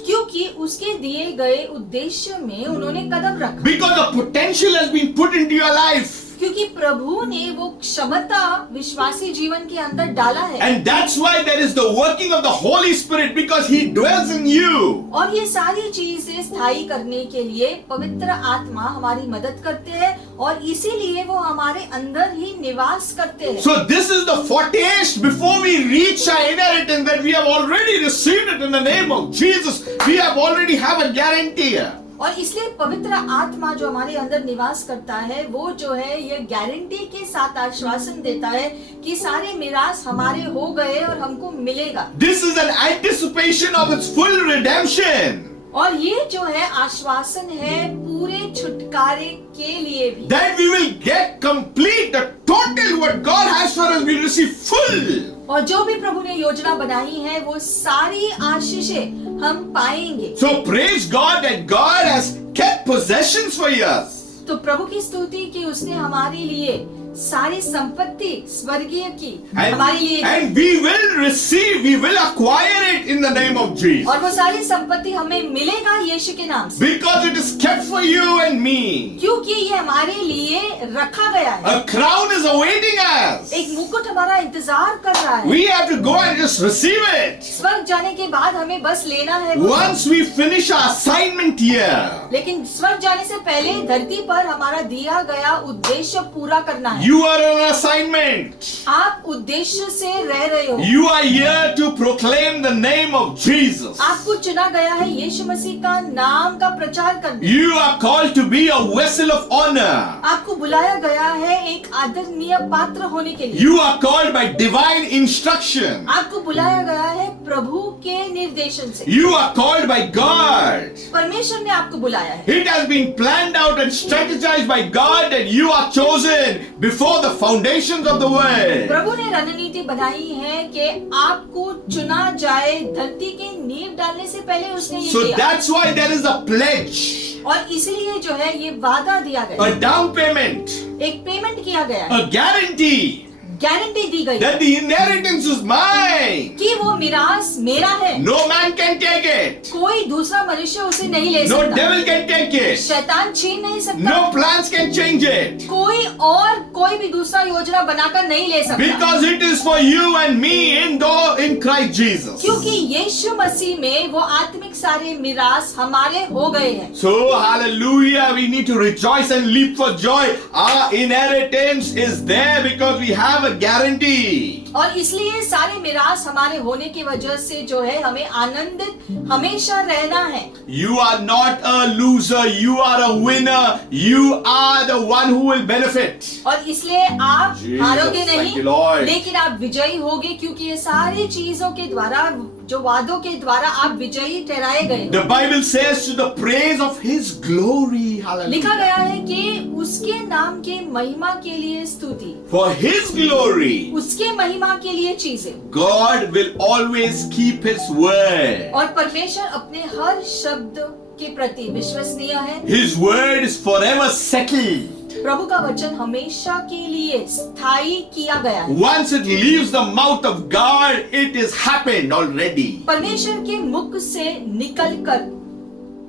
क्योंकि उसके दिए गए उद्देश्य में उन्होंने कदम रखा। Because the potential has been put into your life. क्योंकि प्रभु ने वो क्षमता विश्वासी जीवन के अंदर डाला है। And that's why there is the working of the Holy Spirit, because He dwells in you. और ये सारी चीजें स्थायी करने के लिए पवित्र आत्मा हमारी मदद करते हैं और इसीलिए वो हमारे अंदर ही निवास करते हैं। So this is the foretaste before we reach our inheritance, that we have already received it in the name of Jesus. We have already have a guarantee. और इसलिए पवित्र आत्मा जो हमारे अंदर निवास करता है वो जो है ये गारंटी के साथ आश्वासन देता है कि सारे मिरास हमारे हो गए और हमको मिलेगा। This is an anticipation of its full redemption. और ये जो है आश्वासन है पूरे छुटकारे के लिए भी। That we will get complete, the total what God has for us, we will receive full. और जो भी प्रभु ने योजना बनाई है वो सारी आशीषें हम पाएंगे। So praise God that God has kept possessions for us. तो प्रभु की स्तुति कि उसने हमारे लिए सारी संपत्ति स्वर्गीय की हमारे लिए And we will receive, we will acquire it in the name of Jesus. और वो सारी संपत्ति हमें मिलेगा यीशु के नाम से। Because it is kept for you and me. क्योंकि ये हमारे लिए रखा गया है। A crown is awaiting us. एक मुकुट हमारा इंतजार कर रहा है। We have to go and just receive it. स्वर्ग जाने के बाद हमें बस लेना है। Once we finish our assignment here. लेकिन स्वर्ग जाने से पहले धरती पर हमारा दिया गया उद्देश्य पूरा करना है। You are on assignment. आप उद्देश्य से रह रहे हो। You are here to proclaim the name of Jesus. आपको चुना गया है यीशु मसीह का नाम का प्रचार करने। You are called to be a vessel of honor. आपको बुलाया गया है एक आदरणीय पात्र होने के लिए। You are called by divine instruction. आपको बुलाया गया है प्रभु के निर्देशन से। You are called by God. परमेश्वर ने आपको बुलाया है। It has been planned out and strategized by God that you are chosen before the foundations of the world. प्रभु ने रणनीति बनाई है कि आपको चुना जाए धरती के नींव डालने से पहले उसने ये So किया। that's why there is a pledge, और इसलिए जो है ये वादा दिया गया, a down payment, एक पेमेंट किया गया है, a guarantee गारंटी दी गई that the inheritance is mine. कि वो मिरास मेरा है। No man can take it. कोई दूसरा मनुष्य उसे नहीं ले No सकता। devil can take it. शैतान छीन नहीं सकता। No plans can change it. कोई भी दूसरा योजना बनाकर नहीं ले सकता। Because it is for you and me in Christ Jesus. क्योंकि यीशु मसीह में वो आत्मिक सारे मिरास हमारे हो गए हैं। So hallelujah, we need to rejoice and leap for joy. Our inheritance is there because we have a guarantee. और इसलिए सारे मिरास हमारे होने की वजह से जो है हमें आनंदित हमेशा रहना है। You are not a loser, you are a winner. You are the one who will benefit. और इसलिए आप Jesus, हारोगे thank नहीं, you, Lord. लेकिन आप विजयी होगे क्योंकि ये सारी चीजों के द्वारा जो वादों के द्वारा आप विजयी ठहराए गए। The Bible says to the praise of His glory. Hallelujah. लिखा गया है कि उसके नाम के महिमा के लिए स्तुति, For His glory, उसके महिमा के लिए चीजें। God will always keep His word. और परमेश्वर अपने हर शब्द के प्रति विश्वसनीय है। His word is forever settled. प्रभु का वचन हमेशा के लिए स्थायी किया गया है। Once it leaves the mouth of God, it is happened already. परमेश्वर के मुख से निकलकर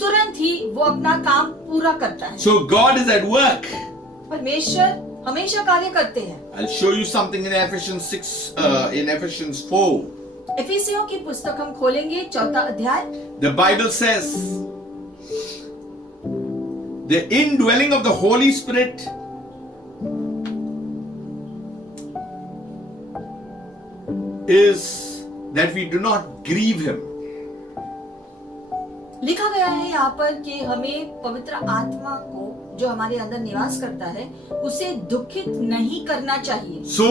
तुरंत ही वो अपना काम पूरा करता है। So God is at work. परमेश्वर हमेशा कार्य करते हैं। I'll show you something in Ephesians 6, in Ephesians 4. एफिसियों की पुस्तक हम खोलेंगे 4 अध्याय। The Bible says, the indwelling of the Holy Spirit is that we do not grieve Him. लिखा गया है यहाँ पर कि हमें पवित्र आत्मा को जो हमारे अंदर निवास करता है उसे दुखित नहीं करना चाहिए। So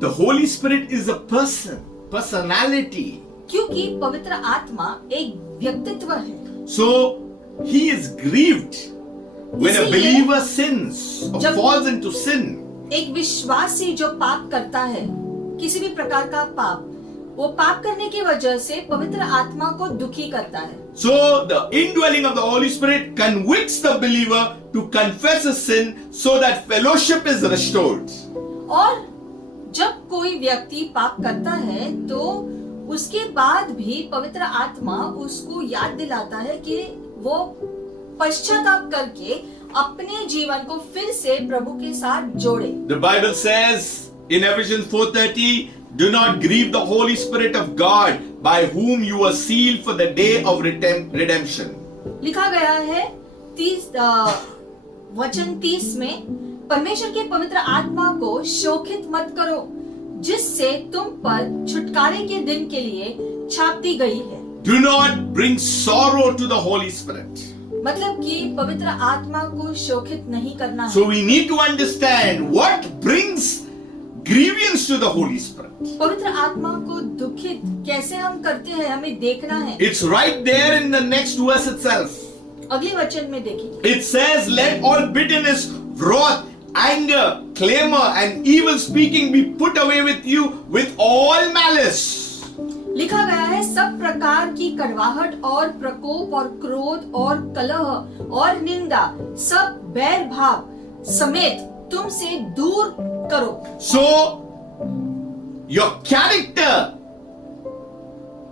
the Holy Spirit is a person, personality. क्योंकि पवित्र आत्मा एक व्यक्तित्व है। So He is grieved when a इसीलिए believer sins or जब falls into sin. एक विश्वासी जो पाप करता है, किसी भी प्रकार का पाप, वो पाप करने की वजह से पवित्र आत्मा को दुखी करता है। So the indwelling of the Holy Spirit convicts the believer to confess his sin so that fellowship is restored. और जब कोई व्यक्ति पाप करता है तो उसके बाद भी पवित्र आत्मा उसको याद दिलाता है कि वो पश्चाताप करके अपने जीवन को फिर से प्रभु के साथ जोड़े। The Bible says in Ephesians 4:30, do not grieve the Holy Spirit of God by whom you are sealed for the day of redemption. लिखा गया है 30 में, परमेश्वर के पवित्र आत्मा को शोकित मत करो जिससे तुम पर छुटकारे के दिन के लिए छाप दी गई है। Do not bring sorrow to the Holy Spirit. मतलब कि पवित्र आत्मा को शोकित नहीं करना है। So we need to understand what brings grievance to the Holy Spirit. पवित्र आत्मा को दुखित कैसे हम करते हैं, हमें देखना है। It's right there in the next verse itself. अगले वचन में देखिए। It says, let all bitterness, wrath, anger, clamor and evil speaking be put away with you with all malice. लिखा गया है सब प्रकार की कड़वाहट और प्रकोप और क्रोध और कलह और निंदा सब बैर भाव समेत तुमसे दूर करो। So your character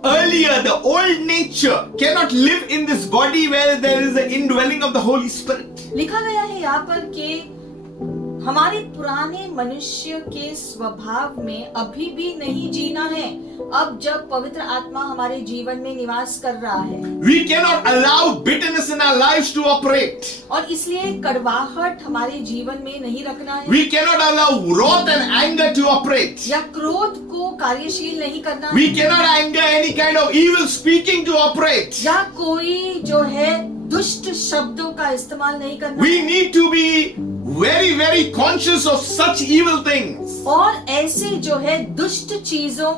earlier, the old nature cannot live in this body where there is an indwelling of the Holy Spirit. लिखा गया है यहाँ पर कि हमारे पुराने मनुष्य के स्वभाव में अभी भी नहीं जीना है, अब जब पवित्र आत्मा हमारे जीवन में निवास कर रहा है। We cannot allow bitterness in our lives to operate. और इसलिए कड़वाहट हमारे जीवन में नहीं रखना है। We cannot allow wrath and anger to operate. या क्रोध को कार्यशील नहीं करना है। We cannot anger any kind of evil speaking to operate. या कोई जो है दुष्ट शब्दों का इस्तेमाल नहीं करना। We need to be very, very conscious of such evil things. और ऐसे जो है दुष्ट चीजों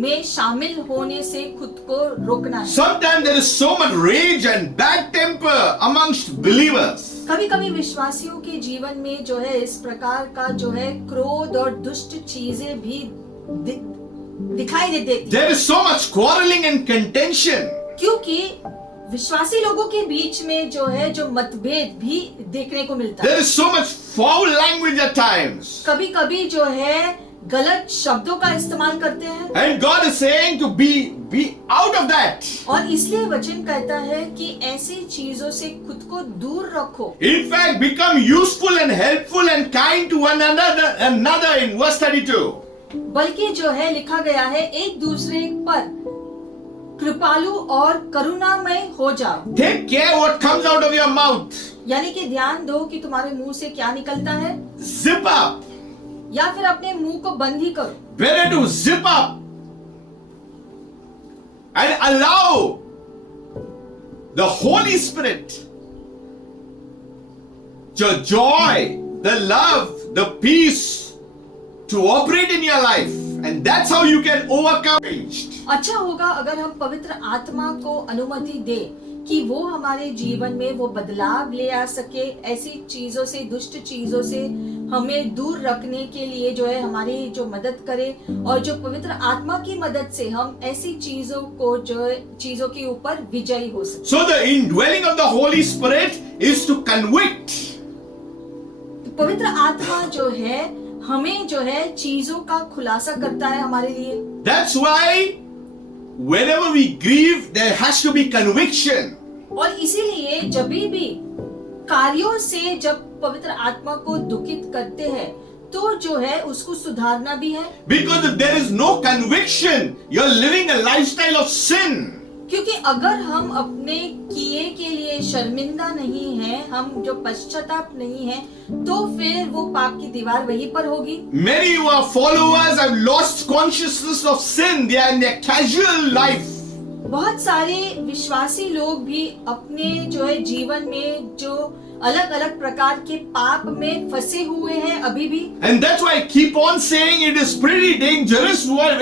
में शामिल होने से खुद को रोकना है। Sometimes there is so much rage and bad temper amongst believers. कभी-कभी विश्वासियों के जीवन में जो है इस प्रकार का जो है क्रोध और दुष्ट चीजें भी दिखाई देती है। There is so much quarreling and contention. क्योंकि विश्वासी लोगों के बीच में जो है जो मतभेद भी देखने को मिलता है। There is so much foul language at times. कभी-कभी जो है गलत शब्दों का इस्तेमाल करते हैं। And God is saying to be out of that. और इसलिए वचन कहता है कि ऐसी चीजों से खुद को दूर रखो। In fact, become useful and helpful and kind to one another in verse 32. बल्कि जो है लिखा गया है एक दूसरे पर कृपालु और करुणामय हो जाओ। Take care what comes out of your mouth. यानी कि ध्यान दो कि तुम्हारे मुंह से क्या निकलता है। Zip up. या फिर अपने मुंह को बंद ही करो। Better to zip up and allow the Holy Spirit, the joy, the love, the peace to operate in your life, and that's how you can overcome it. अच्छा होगा अगर हम पवित्र आत्मा को अनुमति दे कि वो हमारे जीवन में वो बदलाव ले आ सके, ऐसी चीजों से दुष्ट चीजों से हमें दूर रखने के लिए जो है हमारी जो मदद करे, और जो पवित्र आत्मा की मदद से हम ऐसी चीजों को जो चीजों के ऊपर विजयी हो सके। So the indwelling of the Holy Spirit is to convict. पवित्र आत्मा जो है हमें जो है चीजों का खुलासा करता है हमारे लिए। That's why whenever we grieve, there has to be conviction. और इसीलिए जब भी कार्यों से जब पवित्र आत्मा को दुखित करते हैं तो जो है उसको सुधारना भी है। Because if there is no conviction, you're living a lifestyle of sin. क्योंकि अगर हम अपने किए के लिए शर्मिंदा नहीं हैं, हम जो पश्चाताप नहीं है, तो फिर वो पाप की दीवार वहीं पर होगी। Many who are followers have lost consciousness of sin. They are in their casual life. बहुत सारे विश्वासी लोग भी अपने जो है जीवन में जो अलग अलग प्रकार के पाप में फंसे हुए हैं अभी भी। And that's why I keep on saying it is pretty dangerous. Where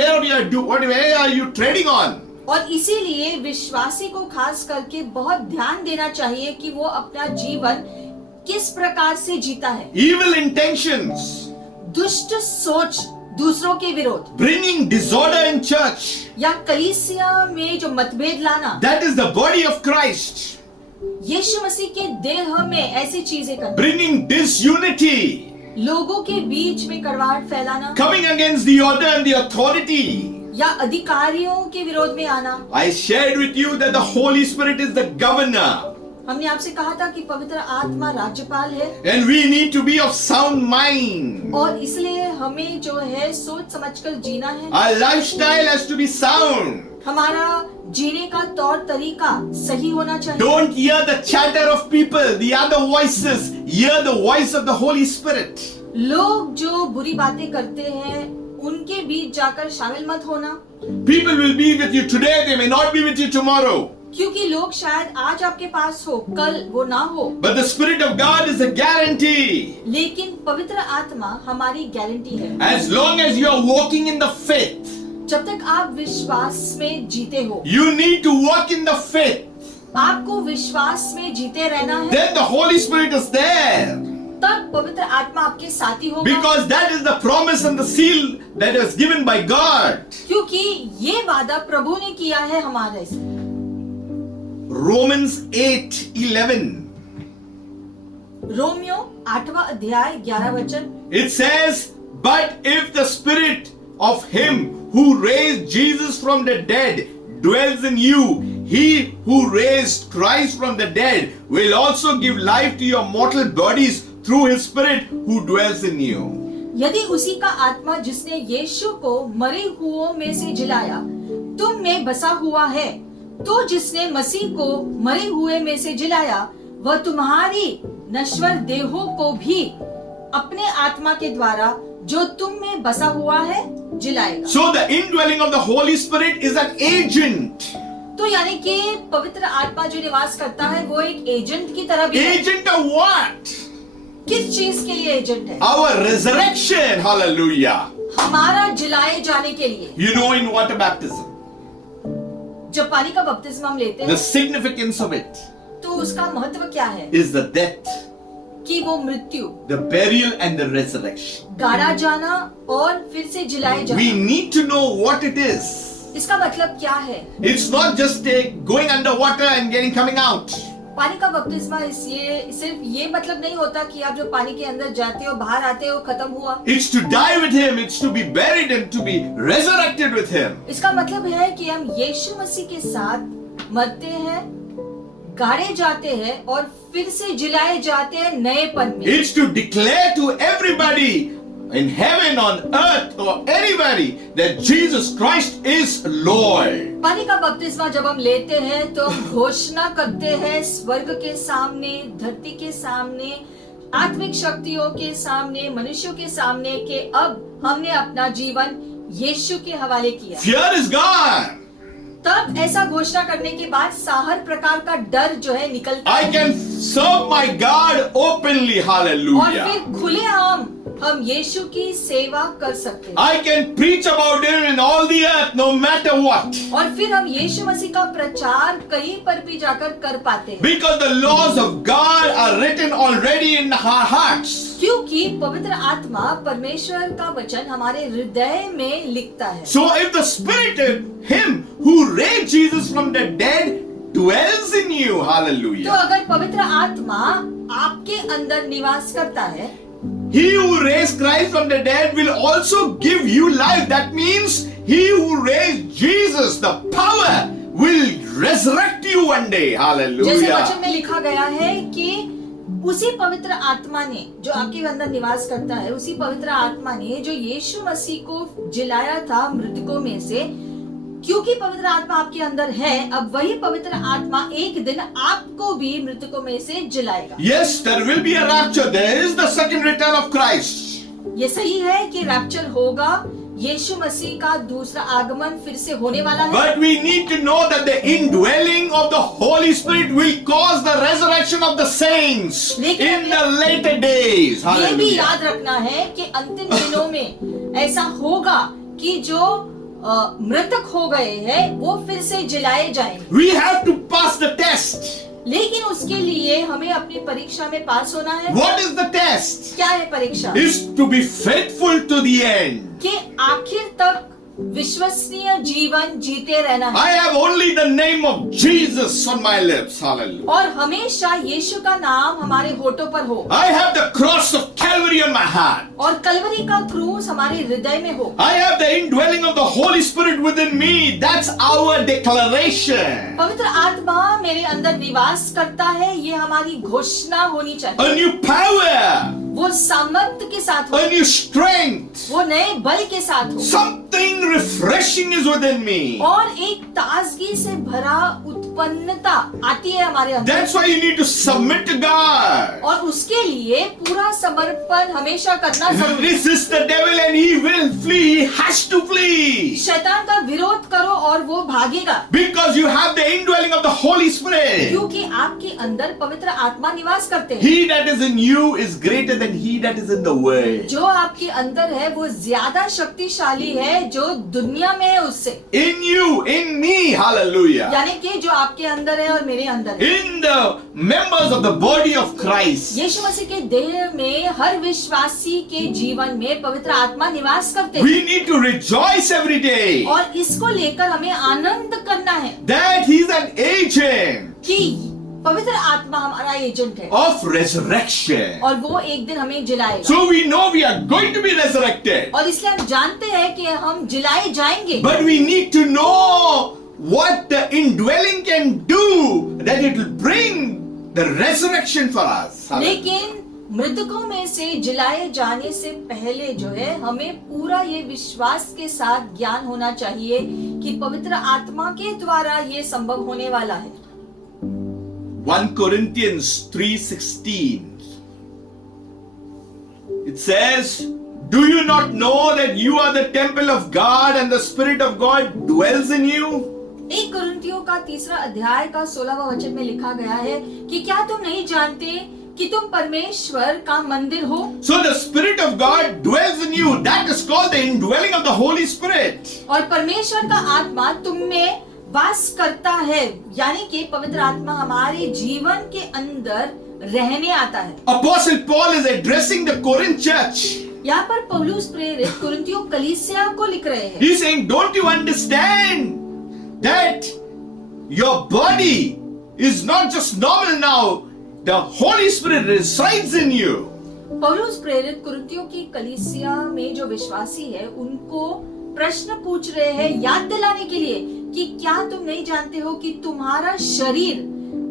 are you treading on? और इसीलिए विश्वासी को खास करके बहुत ध्यान देना चाहिए कि वो अपना जीवन किस प्रकार से जीता है। Evil intentions. दुष्ट सोच दूसरों के विरोध bringing disorder in church. या कलीसिया में जो मतभेद लाना, That is the body of Christ. यीशु मसीह के देह में ऐसी चीजें करना, Bringing disunity, लोगों के बीच में कड़वाहट फैलाना coming against the order and the authority. या अधिकारियों के विरोध में आना। I shared with you that the Holy Spirit is the governor, हमने आपसे कहा था कि पवित्र आत्मा राज्यपाल है and we need to be of sound mind. और इसलिए हमें जो है सोच समझकर जीना है। Our lifestyle has to be sound. हमारा जीने का तौर तरीका सही होना चाहिए। Don't hear the chatter of people, the other voices. Hear the voice of the Holy Spirit. लोग जो बुरी बातें करते हैं उनके बीच जाकर शामिल मत होना, People will be with you today, they may not be with you tomorrow. क्योंकि लोग शायद आज आपके पास हो, कल वो ना हो। But the Spirit of God is a guarantee. लेकिन पवित्र आत्मा हमारी गारंटी है। As long as you are walking in the faith, जब तक आप विश्वास में जीते हो, you need to walk in the faith. आपको विश्वास में जीते रहना है, Then the Holy Spirit is there. तब पवित्र आत्मा आपके साथी होगा। Because that is the promise and the seal that was given by God. क्योंकि ये वादा प्रभु ने किया है हमारे से। Romans 8:11. रोमियो 8वां अध्याय 11 वचन, It says, but if the spirit of him who raised Jesus from the dead dwells in you, he who raised Christ from the dead will also give life to your mortal bodies through his spirit who dwells in you. यदि उसी का आत्मा जिसने यीशु को मरे हुओं में से जिलाया तुम में बसा हुआ है, तो जिसने मसीह को मरे हुए में से जिलाया वह तुम्हारी नश्वर देहों को भी अपने आत्मा के द्वारा जो तुम में बसा हुआ है जिलाएगा। So the indwelling of the Holy Spirit is an agent. तो यानी कि पवित्र आत्मा जो निवास करता है वो एक एजेंट की तरह भी है। Agent of what? किस चीज के लिए एजेंट है? Our resurrection. Hallelujah. हमारा जिलाए जाने के लिए। You know, in water baptism, जब पानी का बपतिस्मा हम लेते the हैं significance of it तो उसका महत्व क्या है? is the death, कि वो मृत्यु, the burial, and the resurrection. गाड़ा जाना और फिर से जिलाए We जाना। need to know what it is. इसका मतलब क्या है? It's not just going underwater and coming out. पानी का बपतिस्मा सिर्फ ये मतलब नहीं होता कि आप जो पानी के अंदर जाते हो बाहर आते हो खत्म हुआ। It's to die with him. It's to be buried and to be resurrected with him. इसका मतलब है कि हम यीशु मसीह के साथ मरते हैं, गाड़े जाते हैं और फिर से जिलाए जाते हैं नएपन में। It's to declare to everybody in heaven, on earth, or anybody that Jesus Christ is Lord. पानी का बपतिस्मा जब हम लेते हैं तो हम घोषणा करते हैं स्वर्ग के सामने, धरती के सामने, आत्मिक शक्तियों के सामने, मनुष्यों के सामने कि अब हमने अपना जीवन यीशु के हवाले किया। Fear is gone. तब ऐसा घोषणा करने के बाद हर प्रकार का डर जो है निकलता I है can serve my God openly. और Hallelujah. फिर खुले हम यीशु की सेवा कर सकते हैं I can preach about him in all the earth, no matter what. और फिर हम यीशु मसीह का प्रचार कहीं पर भी जाकर कर पाते हैं Because the laws of God are written already in our hearts. क्योंकि पवित्र आत्मा परमेश्वर का वचन हमारे हृदय में लिखता है। So if the Spirit of him who raised Jesus from the dead dwells in you, तो hallelujah. अगर पवित्र आत्मा आपके अंदर निवास करता है, He who raised Christ from the dead will also give you life. That means he who raised Jesus, the power, will resurrect you one day. जैसे Hallelujah. वचन में लिखा गया है कि उसी पवित्र आत्मा ने जो आपके अंदर निवास करता है, उसी पवित्र आत्मा ने जो यीशु मसीह को जिलाया था मृतकों में से, क्योंकि पवित्र आत्मा आपके अंदर है, अब वही पवित्र आत्मा एक दिन आपको भी मृतकों में से जिलाएगा। Yes, there will be a rapture. There is the second return of Christ. ये सही है कि रैप्चर होगा, यीशु मसीह का दूसरा आगमन फिर से होने वाला है। But we need to know that the indwelling of the Holy Spirit will cause the resurrection of the saints in the later days. ये भी Hallelujah. याद रखना है कि अंतिम दिनों में ऐसा होगा कि जो मृतक हो गए हैं वो फिर से जिलाए जाएंगे। We have to pass the test. लेकिन उसके लिए हमें अपनी परीक्षा में पास होना है। What is the test? क्या है परीक्षा? Is to be faithful to the end. कि आखिर तक विश्वसनीय जीवन जीते रहना है I have only the name of Jesus on my lips. Hallelujah. और हमेशा यीशु का नाम हमारे होठों पर हो I have the cross of Calvary on my heart. और कलवरी का क्रूस हमारे हृदय में हो। I have the indwelling of the Holy Spirit within me. That's our declaration. पवित्र आत्मा मेरे अंदर निवास करता है, ये हमारी घोषणा होनी चाहिए। A new power, वो सामर्थ्य के साथ हो, a new strength. वो नए बल के साथ हो Something refreshing is within me. और एक ताजगी से भरा उत्पन्नता आती है हमारे अंदर। That's why you need to submit to God. और उसके लिए पूरा समर्पण हमेशा करना जरूरी है। Resist the devil and he will flee. He has to flee. शैतान का विरोध करो और वो भागेगा, Because you have the indwelling of the Holy Spirit. क्योंकि आपके अंदर पवित्र आत्मा निवास करते हैं। He that is in you is greater than he that is in the world. जो आपके अंदर है वो ज्यादा शक्तिशाली है जो दुनिया में है उससे। In you, in me, hallelujah. यानी कि जो आपके अंदर है और मेरे अंदर है। In the members of the body of Christ. यीशु मसीह के देह में हर विश्वासी के जीवन में पवित्र आत्मा निवास करते हैं We need to rejoice every day और इसको लेकर हमें आनंद करना है that he's an agent कि पवित्र आत्मा हमारा एजेंट है of resurrection. और वो एक दिन हमें जिलाएगा। So we know we are going to be resurrected. और इसलिए हम जानते हैं कि हम जिलाए जाएंगे, But we need to know what the indwelling can do, that it will bring the resurrection for us. लेकिन मृतकों में से जिलाए जाने से पहले जो है हमें पूरा ये विश्वास के साथ ज्ञान होना चाहिए कि पवित्र आत्मा के द्वारा ये संभव होने वाला है। 1 Corinthians 3:16. It says, do you not know that you are the temple of God and the Spirit of God dwells in you? 1 कुरिन्थियों का 3 अध्याय का 16वां वचन में लिखा गया है कि क्या तुम नहीं जानते कि तुम परमेश्वर का मंदिर हो। So the Spirit of God dwells in you. That is called the indwelling of the Holy Spirit. और परमेश्वर का आत्मा तुम में वास करता है, यानी कि पवित्र आत्मा हमारे जीवन के अंदर रहने आता है। Apostle Paul is addressing the Corinth church. यहाँ पर पौलुस प्रेरित कुरिन्थियों कलीसिया को लिख रहे हैं। He's saying, don't you understand that your body is not just normal now, the Holy Spirit resides in you. पौलुस प्रेरित कुरिन्थियों की कलीसिया में जो विश्वासी है उनको प्रश्न पूछ रहे हैं याद दिलाने के लिए कि क्या तुम नहीं जानते हो कि तुम्हारा शरीर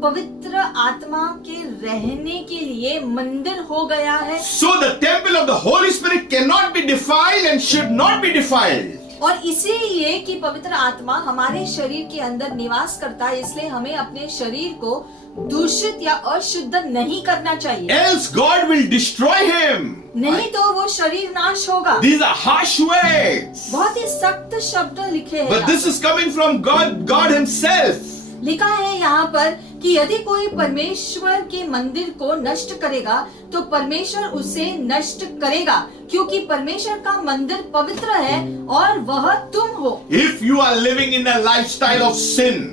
पवित्र आत्मा के रहने के लिए मंदिर हो गया है। So the temple of the Holy Spirit cannot be defiled and should not be defiled. और इसीलिए कि पवित्र आत्मा हमारे शरीर के अंदर निवास करता है, इसलिए हमें अपने शरीर को दूषित या अशुद्ध नहीं करना चाहिए, Else God will destroy him. नहीं तो वो शरीर नाश होगा। These are harsh words. बहुत ही सख्त शब्द लिखे हैं But this is coming from God himself. लिखा है यहाँ पर कि यदि कोई परमेश्वर के मंदिर को नष्ट करेगा तो परमेश्वर उसे नष्ट करेगा, क्योंकि परमेश्वर का मंदिर पवित्र है और वह तुम हो। If you are living in a lifestyle of sin,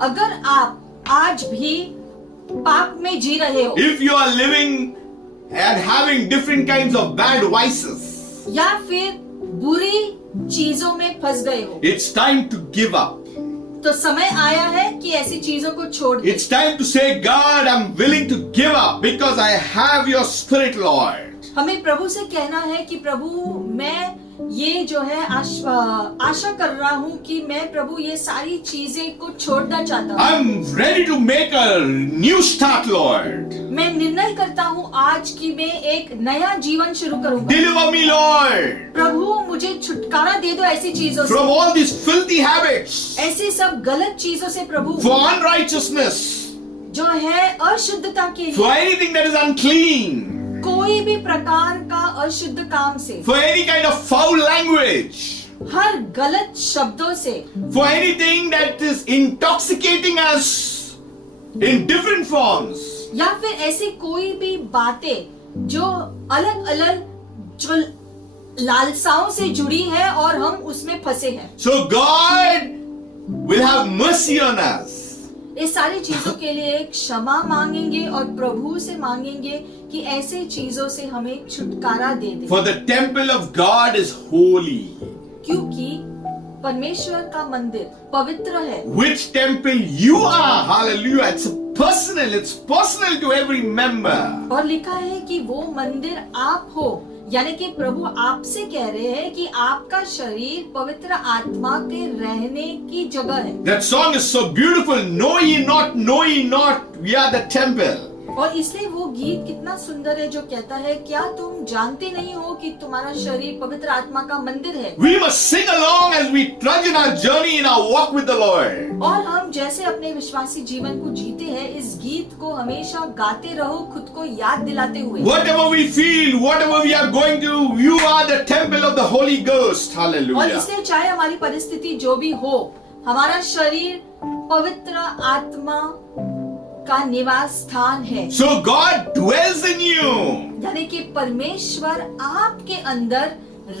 अगर आप आज भी पाप में जी रहे हो if you are living and having different kinds of bad vices, या फिर बुरी चीजों में फंस गए हो, it's time to give up. तो समय आया है कि ऐसी चीजों को छोड़ दे। It's time to say, God, I'm willing to give up because I have your Spirit, Lord. हमें प्रभु से कहना है कि प्रभु मैं ये जो है आशा कर रहा हूँ कि मैं प्रभु ये सारी चीजें को छोड़ना चाहता हूँ। I'm ready to make a new start, Lord. मैं निर्णय करता हूँ आज कि मैं एक नया जीवन शुरू करूँगा। Deliver me, Lord, प्रभु मुझे छुटकारा दे दो ऐसी चीजों से, from all these filthy habits, ऐसी सब गलत चीजों से प्रभु, for unrighteousness, जो है अशुद्धता के for लिए, anything that is unclean, कोई भी प्रकार का अशुद्ध काम से, for any kind of foul language, हर गलत शब्दों से, for anything that is intoxicating us in different forms. या फिर ऐसी कोई भी बातें जो अलग अलग जो लालसाओं से जुड़ी है और हम उसमें फंसे हैं। So God will have mercy on us. इस सारी चीजों के लिए क्षमा मांगेंगे और प्रभु से मांगेंगे कि ऐसे चीजों से हमें छुटकारा दे दे, For the temple of God is holy. क्योंकि परमेश्वर का मंदिर पवित्र है। Which temple you are? Hallelujah. It's personal to every member. और लिखा है कि वो मंदिर आप हो, यानी कि प्रभु आपसे कह रहे हैं कि आपका शरीर पवित्र आत्मा के रहने की जगह है। That song is so beautiful. Know ye not, we are the temple. और इसलिए वो गीत कितना सुंदर है जो कहता है, क्या तुम जानते नहीं हो कि तुम्हारा शरीर पवित्र आत्मा का मंदिर है। We must sing along as we trudge in our journey in our walk with the Lord. और हम जैसे अपने विश्वासी जीवन को जीते हैं, इस गीत को हमेशा गाते रहो, खुद को याद दिलाते हुए। Whatever we feel, whatever we are going through, you are the temple of the Holy Ghost. और Hallelujah. इसलिए चाहे हमारी परिस्थिति जो भी हो, हमारा शरीर पवित्र आत्मा का निवास स्थान है। So God dwells in you. यानी कि परमेश्वर आपके अंदर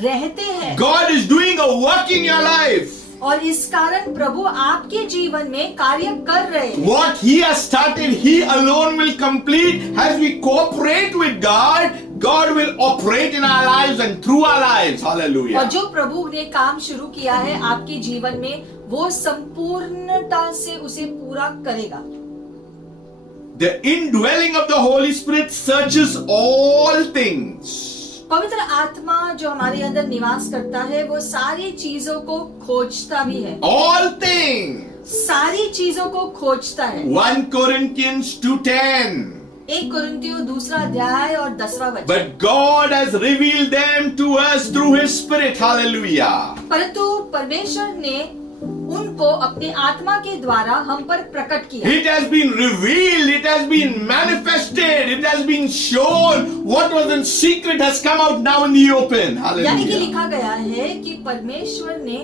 रहते हैं। God is doing a work in your life. और इस कारण प्रभु आपके जीवन में कार्य कर रहे हैं। What He has started, He alone will complete. As we cooperate with God, God will operate in our lives and through our lives. और Hallelujah. जो प्रभु ने काम शुरू किया है आपके जीवन में, वो संपूर्णता से उसे पूरा करेगा। The indwelling of the Holy Spirit searches all things. पवित्र आत्मा जो हमारे अंदर निवास करता है, वो सारी चीजों को खोजता भी है। All things. सारी चीजों को खोजता है। 1 Corinthians 2:10. 1 कुरिन्थियों 2 अध्याय और 10वां वचन। But God has revealed them to us through His Spirit. Hallelujah. परंतु परमेश्वर ने उनको अपने आत्मा के द्वारा हम पर प्रकट किया। It has been revealed, it has been manifested, it has been shown. What was in secret has come out now in the open. यानी कि Hallelujah. लिखा गया है कि परमेश्वर ने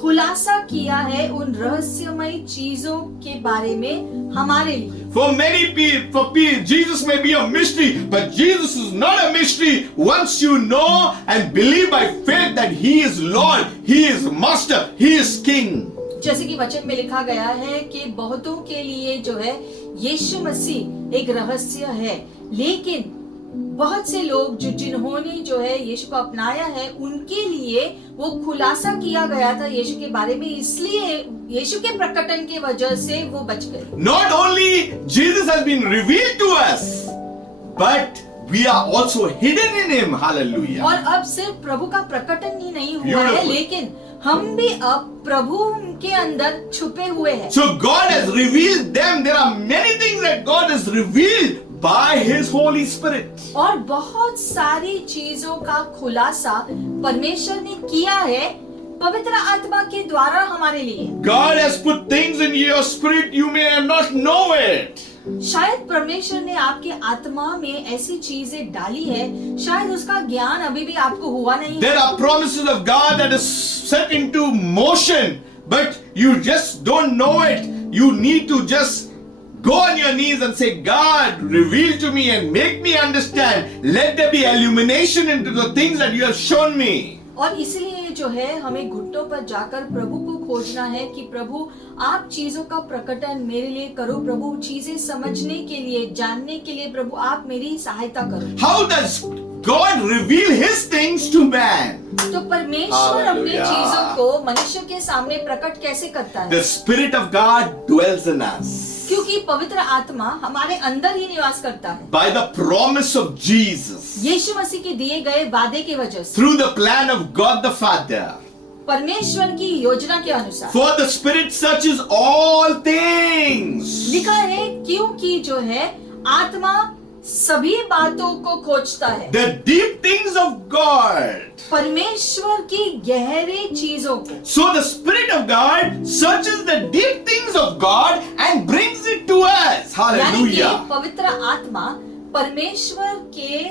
खुलासा किया है उन रहस्यमय चीजों के बारे में हमारे लिए। For many people, Jesus may be a mystery, but Jesus is not a mystery. Once you know and believe by faith that He is Lord, He is Master, He is King. जैसे कि वचन में लिखा गया है कि बहुतों के लिए जो है यीशु मसीह एक रहस्य है, लेकिन बहुत से लोग जिन्होंने जो है यीशु को अपनाया है, उनके लिए वो खुलासा किया गया था यीशु के बारे में, इसलिए यीशु के प्रकटन के वजह से वो बच गए। Not only Jesus has been revealed to us, but we are also hidden in Him. Hallelujah. और अब सिर्फ प्रभु का प्रकटन ही नहीं हुआ है, Beautiful. लेकिन हम भी अब प्रभु के अंदर छुपे हुए हैं। So God has revealed them. There are many things that God has revealed by His Holy Spirit. और बहुत सारी चीजों का खुलासा परमेश्वर ने किया है पवित्र आत्मा के द्वारा हमारे लिए। God has put things in your spirit you may not know it. शायद परमेश्वर ने आपके आत्मा में ऐसी चीजें डाली है, शायद उसका ज्ञान अभी भी आपको हुआ नहीं There है। are promises of God that is set into motion, but you just don't know it. You need to just go on your knees and say, God, reveal to me and make me understand. Let there be illumination into the things that you have shown me. और इसलिए जो है हमें घुटनों पर जाकर प्रभु को खोजना है कि प्रभु आप चीजों का प्रकटन मेरे लिए करो, प्रभु चीजें समझने के लिए, जानने के लिए प्रभु आप मेरी सहायता करो। How does God reveal His things to man? तो परमेश्वर अपने Hallelujah. चीजों को मनुष्य के सामने प्रकट कैसे करता है? The Spirit of God dwells in us क्योंकि पवित्र आत्मा हमारे अंदर ही निवास करता है by the promise of Jesus, यीशु मसीह के दिए गए वादे के वजह से, through the plan of God the Father. परमेश्वर की योजना के अनुसार। For the Spirit searches all things. लिखा है क्योंकि जो है आत्मा सभी बातों को खोजता है, The deep things of God. परमेश्वर की गहरे चीजों को। So the Spirit of God searches the deep things of God and brings it to us. यानी कि Hallelujah. पवित्र आत्मा परमेश्वर के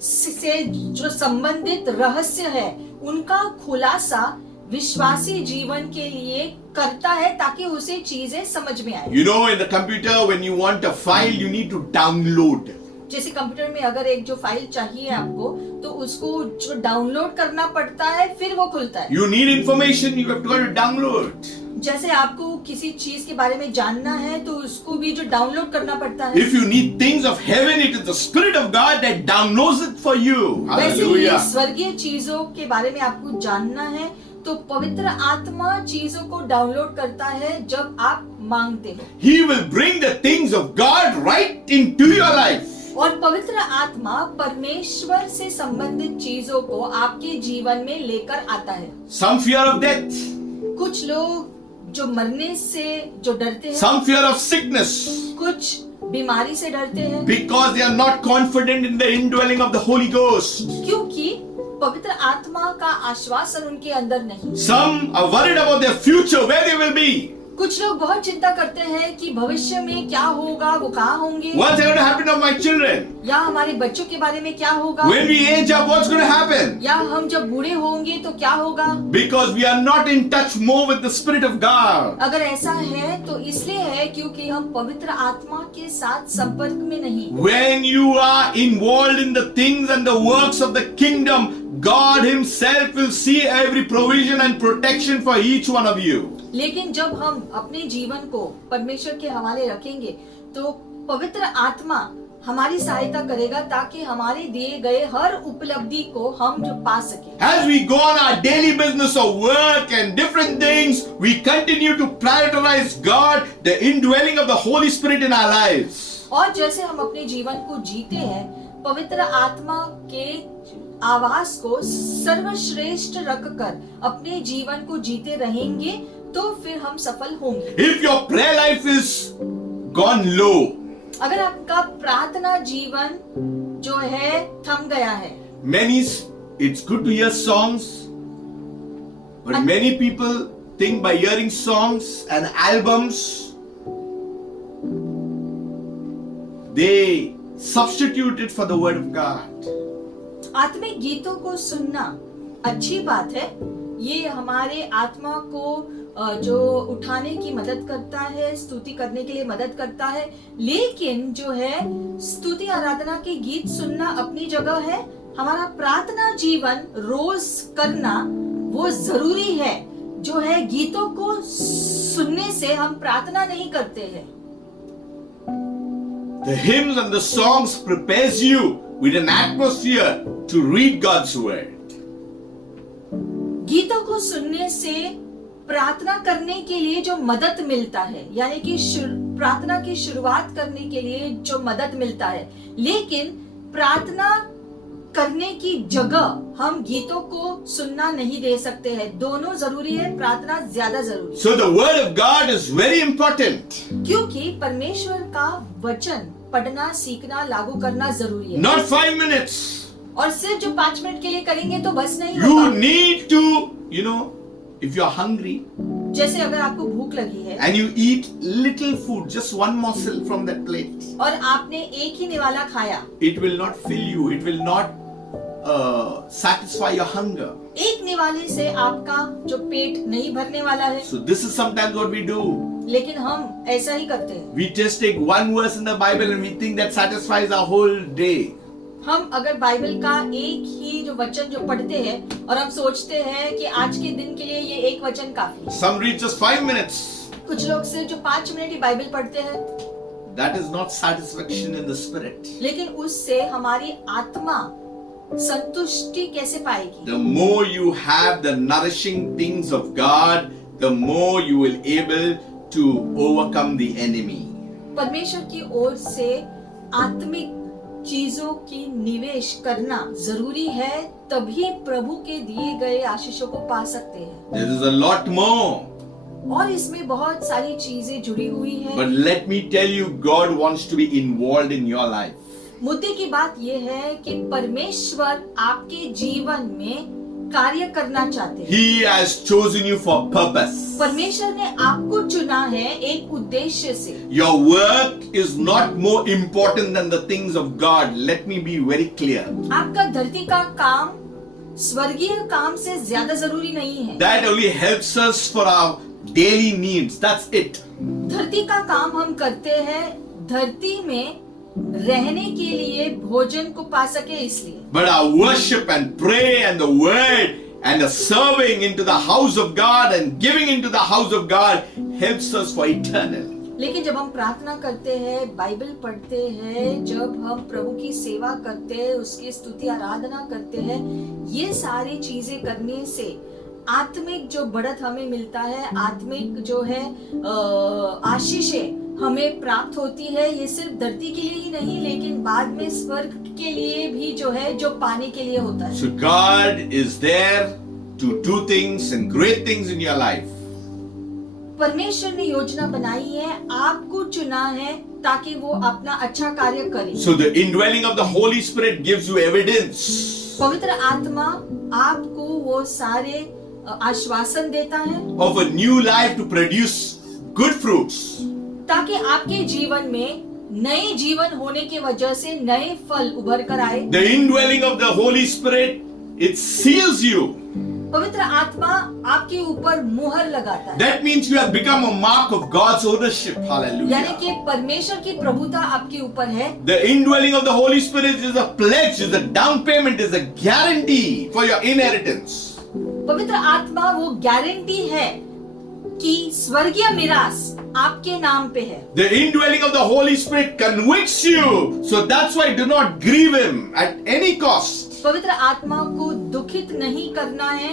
से जो संबंधित रहस्य है उनका खुलासा विश्वासी जीवन के लिए करता है ताकि उसे चीजें समझ में आए। You know, in the computer, when you want a file, you need to download. जैसे कंप्यूटर में अगर एक जो फाइल चाहिए आपको, तो उसको जो डाउनलोड करना पड़ता है, फिर वो खुलता है। You need information, you have to go to download. जैसे आपको किसी चीज के बारे में जानना है तो उसको भी जो डाउनलोड करना पड़ता है, If you need things of heaven, it is the Spirit of God that downloads it for you. वैसे ही Hallelujah. स्वर्गीय चीजों के बारे में आपको जानना है तो पवित्र आत्मा चीजों को डाउनलोड करता है जब आप मांगते हो, He will bring the things of God right into your life. और पवित्र आत्मा परमेश्वर से संबंधित चीजों को आपके जीवन में लेकर आता है। Some fear of death, कुछ लोग जो मरने से जो डरते हैं, some fear of sickness, कुछ बीमारी से डरते हैं, because they are not confident in the indwelling of the Holy Ghost. क्योंकि पवित्र आत्मा का आश्वासन उनके अंदर नहीं। Some are worried about their future, where they will be. कुछ लोग बहुत चिंता करते हैं कि भविष्य में क्या होगा, वो कहाँ होंगे, What's going to happen to my children? या हमारे बच्चों के बारे में क्या होगा, When we age up, what's going to happen? या हम जब बूढ़े होंगे तो क्या होगा। Because we are not in touch more with the Spirit of God. अगर ऐसा है तो इसलिए है क्योंकि हम पवित्र आत्मा के साथ संपर्क में नहीं। When you are involved in the things and the works of the kingdom, God Himself will see every provision and protection for each one of you. लेकिन जब हम अपने जीवन को परमेश्वर के हवाले रखेंगे तो पवित्र आत्मा हमारी सहायता करेगा ताकि हमारे दिए गए हर उपलब्धि को हम जो पा सके। As we go on our daily business of work and different things, we continue to prioritize God, the indwelling of the Holy Spirit in our lives. और जैसे हम अपने जीवन को जीते हैं, पवित्र आत्मा के आवास को सर्वश्रेष्ठ रखकर अपने जीवन को जीते रहेंगे तो फिर हम सफल होंगे। If your prayer life is gone low, अगर आपका प्रार्थना जीवन जो है थम गया है, it's good to hear songs, but many people think by hearing songs and albums, they substitute it for the word of God. आत्मिक गीतों को सुनना अच्छी बात है, ये हमारे आत्मा को जो उठाने की मदद करता है, स्तुति करने के लिए मदद करता है, लेकिन जो है स्तुति आराधना के गीत सुनना अपनी जगह है। हमारा प्रार्थना जीवन रोज करना वो जरूरी है। जो है गीतों को सुनने से हम प्रार्थना नहीं करते हैं। The hymns and the songs prepares you with an atmosphere to read God's word. गीतों को सुनने से प्रार्थना करने के लिए जो मदद मिलता है, यानी कि प्रार्थना की शुरुआत करने के लिए जो मदद मिलता है, लेकिन प्रार्थना करने की जगह हम गीतों को सुनना नहीं दे सकते हैं। दोनों जरूरी है, प्रार्थना ज्यादा जरूरी है। So the word of God is very important. क्योंकि परमेश्वर का वचन पढ़ना, सीखना, लागू करना जरूरी है। Not 5 minutes. और सिर्फ जो 5 मिनट के लिए करेंगे तो बस नहीं You होगा। need to, if you are hungry जैसे अगर आपको भूख लगी है and you eat little food, just one morsel from that plate, और आपने एक ही निवाला खाया, it will not fill you. It will not satisfy your hunger. एक निवाले से आपका जो पेट नहीं भरने वाला है। So this is sometimes what we do. लेकिन हम ऐसा ही करते हैं। We just take one verse in the Bible and we think that satisfies our whole day. हम अगर बाइबल का एक ही जो वचन जो पढ़ते हैं और हम सोचते हैं कि आज के दिन के लिए ये एक वचन काफी है। Some read just 5 minutes. कुछ लोग सिर्फ जो 5 मिनट ही बाइबल पढ़ते हैं, That is not satisfaction in the spirit. लेकिन उससे हमारी आत्मा संतुष्टि कैसे पाएगी? The more you have the nourishing things of God, the more you will able to overcome the enemy. परमेश्वर की ओर से आत्मिक चीजों की निवेश करना जरूरी है, तभी प्रभु के दिए गए आशीषों को पा सकते हैं। There is a lot more. और इसमें बहुत सारी चीजें जुड़ी हुई हैं। But let me tell you, God wants to be involved in your life. मुद्दे की बात यह है कि परमेश्वर आपके जीवन में कार्य करना चाहते हैं। He has chosen you for purpose. परमेश्वर ने आपको चुना है एक उद्देश्य से। Your work is not more important than the things of God. Let me be very clear. आपका धरती का काम स्वर्गीय काम से ज्यादा जरूरी नहीं है। That only helps us for our daily needs. That's it. धरती का काम हम करते हैं धरती में रहने के लिए, भोजन को पा सके इसलिए। But our worship and pray and the word And serving into the house of God and giving into the house of God helps us for eternal. लेकिन जब हम प्रार्थना करते हैं, बाइबल पढ़ते हैं, जब हम प्रभु की सेवा करते हैं, उसकी स्तुति आराधना करते हैं, ये सारी चीजें करने से आत्मिक जो बढ़त हमें मिलता है, आत्मिक जो है आशीषें हमें प्राप्त होती है। ये सिर्फ धरती के लिए ही नहीं, लेकिन बाद में स्वर्ग के लिए भी जो है, जो पाने के लिए होता है। So God is there to do things and great things in your life. परमेश्वर ने योजना बनाई है, आपको चुना है ताकि वो अपना अच्छा कार्य करे। So the indwelling of the Holy Spirit gives you evidence पवित्र आत्मा आपको वो सारे आश्वासन देता है of a new life to produce good fruits. ताकि आपके जीवन में नए जीवन होने की वजह से नए फल उभर कर आए। The indwelling of the Holy Spirit, it seals you. पवित्र आत्मा आपके ऊपर मुहर लगाता है। That means you have become a mark of God's ownership. यानी Hallelujah. कि परमेश्वर की प्रभुता आपके ऊपर है। The indwelling of the Holy Spirit is a pledge, is a down payment, is a guarantee for your inheritance. पवित्र आत्मा वो गारंटी है कि स्वर्गीय मिरास आपके नाम पे है। The indwelling of the Holy Spirit convicts you. So that's why do not grieve Him at any cost. पवित्र आत्मा को दुखित नहीं करना है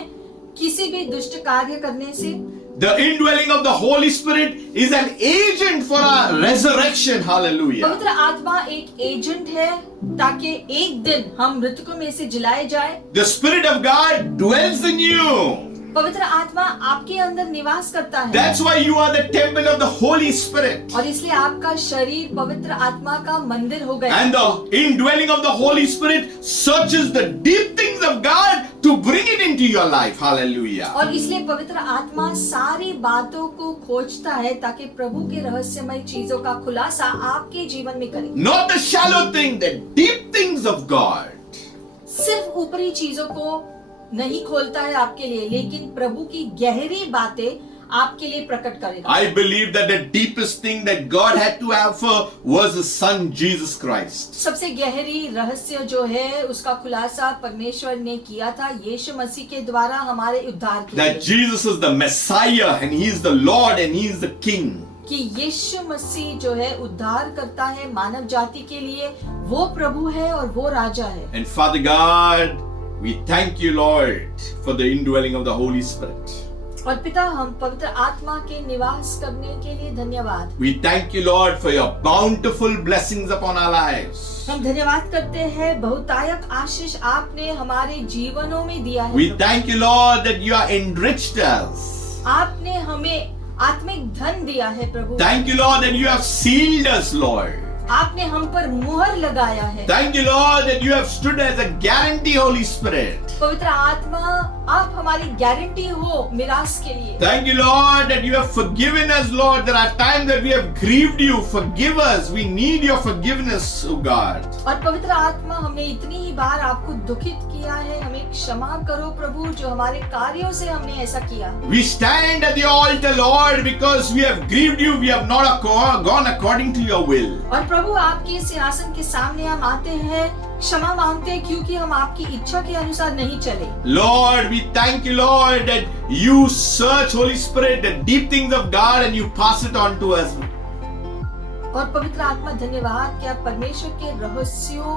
किसी भी दुष्ट कार्य करने से। The indwelling of the Holy Spirit is an agent for our resurrection. Hallelujah. पवित्र आत्मा एक एजेंट है ताकि एक दिन हम मृतकों में से जिलाए जाए। The Spirit of God dwells in you. पवित्र आत्मा आपके अंदर निवास करता है। That's why you are the temple of the Holy Spirit. और इसलिए आपका शरीर पवित्र आत्मा का मंदिर हो गया। And the indwelling of the Holy Spirit searches the deep things of God to bring it into your life. Hallelujah. और इसलिए पवित्र आत्मा सारी बातों को खोजता है ताकि प्रभु के रहस्यमय चीजों का खुलासा आपके जीवन में करे। Not the shallow thing, the deep things of God. सिर्फ ऊपरी चीजों को नहीं खोलता है आपके लिए, लेकिन प्रभु की गहरी बातें आपके लिए प्रकट करेगा। I believe that the deepest thing that God had to offer was His Son Jesus Christ. सबसे गहरी रहस्य जो है उसका खुलासा परमेश्वर ने किया था यीशु मसीह के द्वारा हमारे उद्धार के That लिए। Jesus is the Messiah and He is the Lord and He is the King. कि यीशु मसीह जो है उद्धार करता है मानव जाति के लिए, वो प्रभु है और वो राजा है। And Father God, we thank you, Lord, for the indwelling of the Holy Spirit. और पिता, हम पवित्र आत्मा के निवास करने के लिए धन्यवाद। We thank you, Lord, for your bountiful blessings upon our lives. हम धन्यवाद करते हैं बहुतायत आशीष आपने हमारे जीवनों में दिया है। We thank you, Lord, that you are enriched us. आपने हमें आत्मिक धन दिया है प्रभु। Thank you, Lord, that you have sealed us, Lord. आपने हम पर मुहर लगाया है। Thank you, Lord, that you have stood as a guarantee, Holy Spirit. पवित्र आत्मा, आप हमारी गारंटी हो मिरास के लिए। Thank you, Lord, that you have forgiven us, Lord. There are times that we have grieved you. Forgive us. We need your forgiveness, O God. और पवित्र आत्मा, हमने इतनी ही बार आपको दुखित किया है, हमें क्षमा करो प्रभु, जो हमारे कार्यों से हमने ऐसा किया। We stand at the altar, Lord, because we have grieved you. We have not gone according to your will. और प्रभु, आपके सिंहासन के सामने हम आते हैं, क्षमा मांगते हैं क्योंकि हम आपकी इच्छा के अनुसार नहीं चले। Lord, we thank you, Lord, that you search, Holy Spirit, the deep things of God and you pass it on to us. और पवित्र आत्मा, धन्यवाद कि आप परमेश्वर के रहस्यों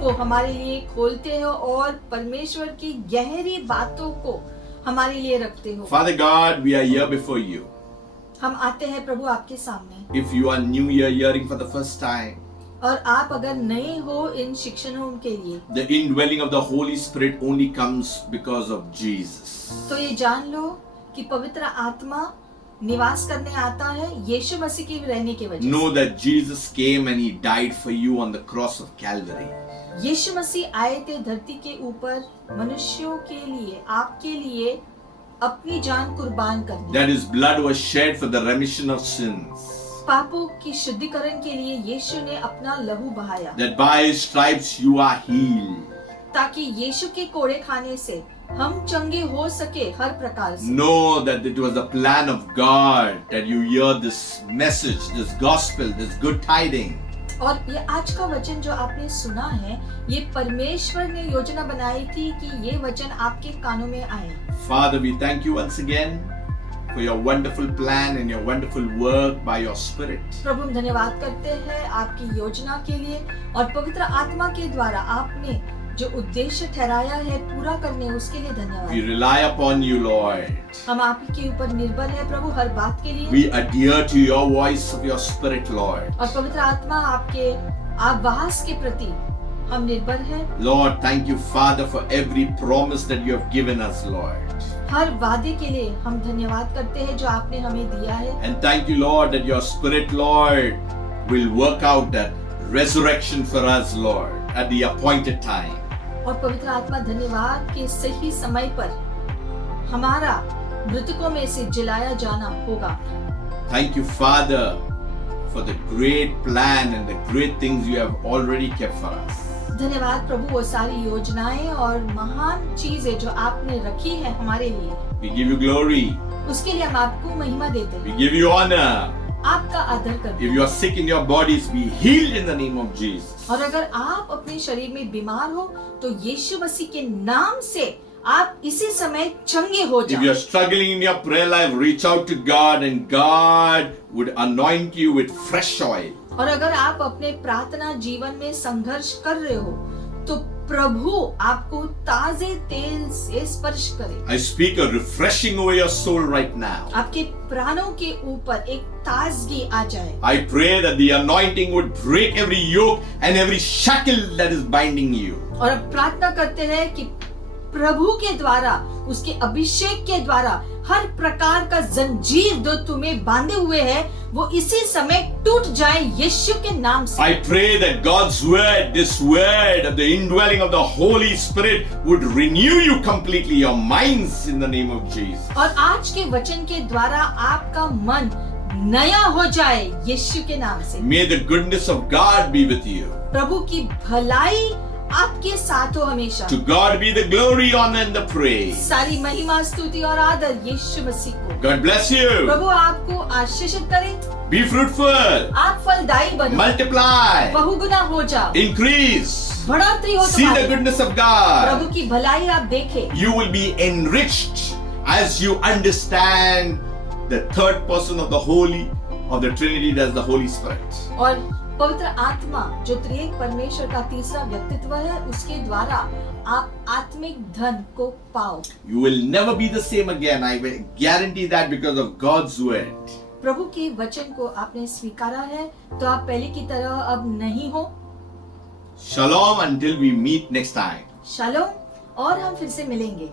को हमारे लिए खोलते हो और परमेश्वर की गहरी बातों को हमारे लिए रखते हो। Father God, we are here before you. हम आते हैं प्रभु आपके सामने। If you are new here hearing for the first time, और आप अगर नए हो इन शिक्षणों के लिए, the indwelling of the Holy Spirit only comes because of Jesus. तो ये जान लो कि पवित्र आत्मा निवास करने आता है यीशु मसीह के रहने की वजह Know से। that Jesus came and He died for you on the cross of Calvary. यीशु मसीह आए थे धरती के ऊपर मनुष्यों के लिए, आपके लिए अपनी जान कुर्बान करने। That His blood was shed for the remission of sins. पापों की शुद्धिकरण के लिए यीशु ने अपना लहू बहाया, That by His stripes you are healed. ताकि यीशु के कोड़े खाने से हम चंगे हो सके हर प्रकार से। Know that it was the plan of God that you hear this message, this gospel, this good tiding. और ये आज का वचन जो आपने सुना है, ये परमेश्वर ने योजना बनाई थी कि ये वचन आपके कानों में आए। Father, we thank you once again for your wonderful plan and your wonderful work by your Spirit. प्रभु हम धन्यवाद करते हैं आपकी योजना के लिए और पवित्र आत्मा के द्वारा आपने जो उद्देश्य ठहराया है पूरा करने उसके लिए We धन्यवाद। rely upon you, Lord. हम आप के ऊपर निर्भर है प्रभु हर बात के लिए We adhere to your voice of your Spirit, Lord. और पवित्र आत्मा आपके आवाज के प्रति हम निर्भर है। Lord, thank you, Father, for every promise that you have given us, Lord. हर वादे के लिए हम धन्यवाद करते हैं जो आपने हमें दिया है। And thank you, Lord, that your Spirit, Lord, will work out that resurrection for us, Lord, at the appointed time. और पवित्र आत्मा धन्यवाद के सही समय पर हमारा मृतकों में से जिलाया जाना होगा। Thank you, Father, for the great plan and the great things you have already kept for us. धन्यवाद प्रभु वो सारी योजनाएं और महान चीजें जो आपने रखी है हमारे लिए, We give you glory. उसके लिए हम आपको महिमा देते We हैं, give you honor. आपका आदर करते If हैं। you are sick in your bodies, be healed in the name of Jesus. और अगर आप अपने शरीर में बीमार हो तो यीशु मसीह के नाम से आप इसी समय चंगे हो If you जाओ। are struggling in your prayer life, reach out to God and God would anoint you with fresh oil. और अगर आप अपने प्रार्थना जीवन में संघर्ष कर रहे हो तो प्रभु आपको ताजे तेल से स्पर्श करे। I speak a refreshing over your soul right now. आपके प्राणों के ऊपर एक ताजगी आ जाए। I pray that the anointing would break every yoke and every shackle that is binding you. और अब प्रार्थना करते हैं कि प्रभु के द्वारा उसके अभिषेक के द्वारा हर प्रकार का जंजीर जो तुम्हें बांधे हुए है वो इसी समय टूट जाए यीशु के नाम से। I pray that God's word, this word of the indwelling of the Holy Spirit would renew you completely, your minds in the name of Jesus. और आज के वचन के द्वारा आपका मन नया हो जाए यीशु के नाम से। May the goodness of God be with you. प्रभु की भलाई आपके साथ हो हमेशा। To God be the glory, honor and the praise. सारी महिमा स्तुति और आदर यीशु मसीह को। God bless you. प्रभु आपको आशीषित करे, Be fruitful. आप फलदायी बनो, Multiply. बहुगुना हो जाओ, Increase. बढ़ोतरी हो See the तुम्हारी। goodness of God. प्रभु की भलाई आप देखें। You will be enriched as you understand the third person of the Holy, of the Trinity, that's the Holy Spirit. और पवित्र आत्मा जो त्रिएक परमेश्वर का तीसरा व्यक्तित्व है उसके द्वारा आप आत्मिक धन को पाओ। You will never be the same again. I will guarantee that because of God's word. प्रभु के वचन को आपने स्वीकारा है तो आप पहले की तरह अब नहीं हो। Shalom until we meet next time. Shalom, और हम फिर से मिलेंगे।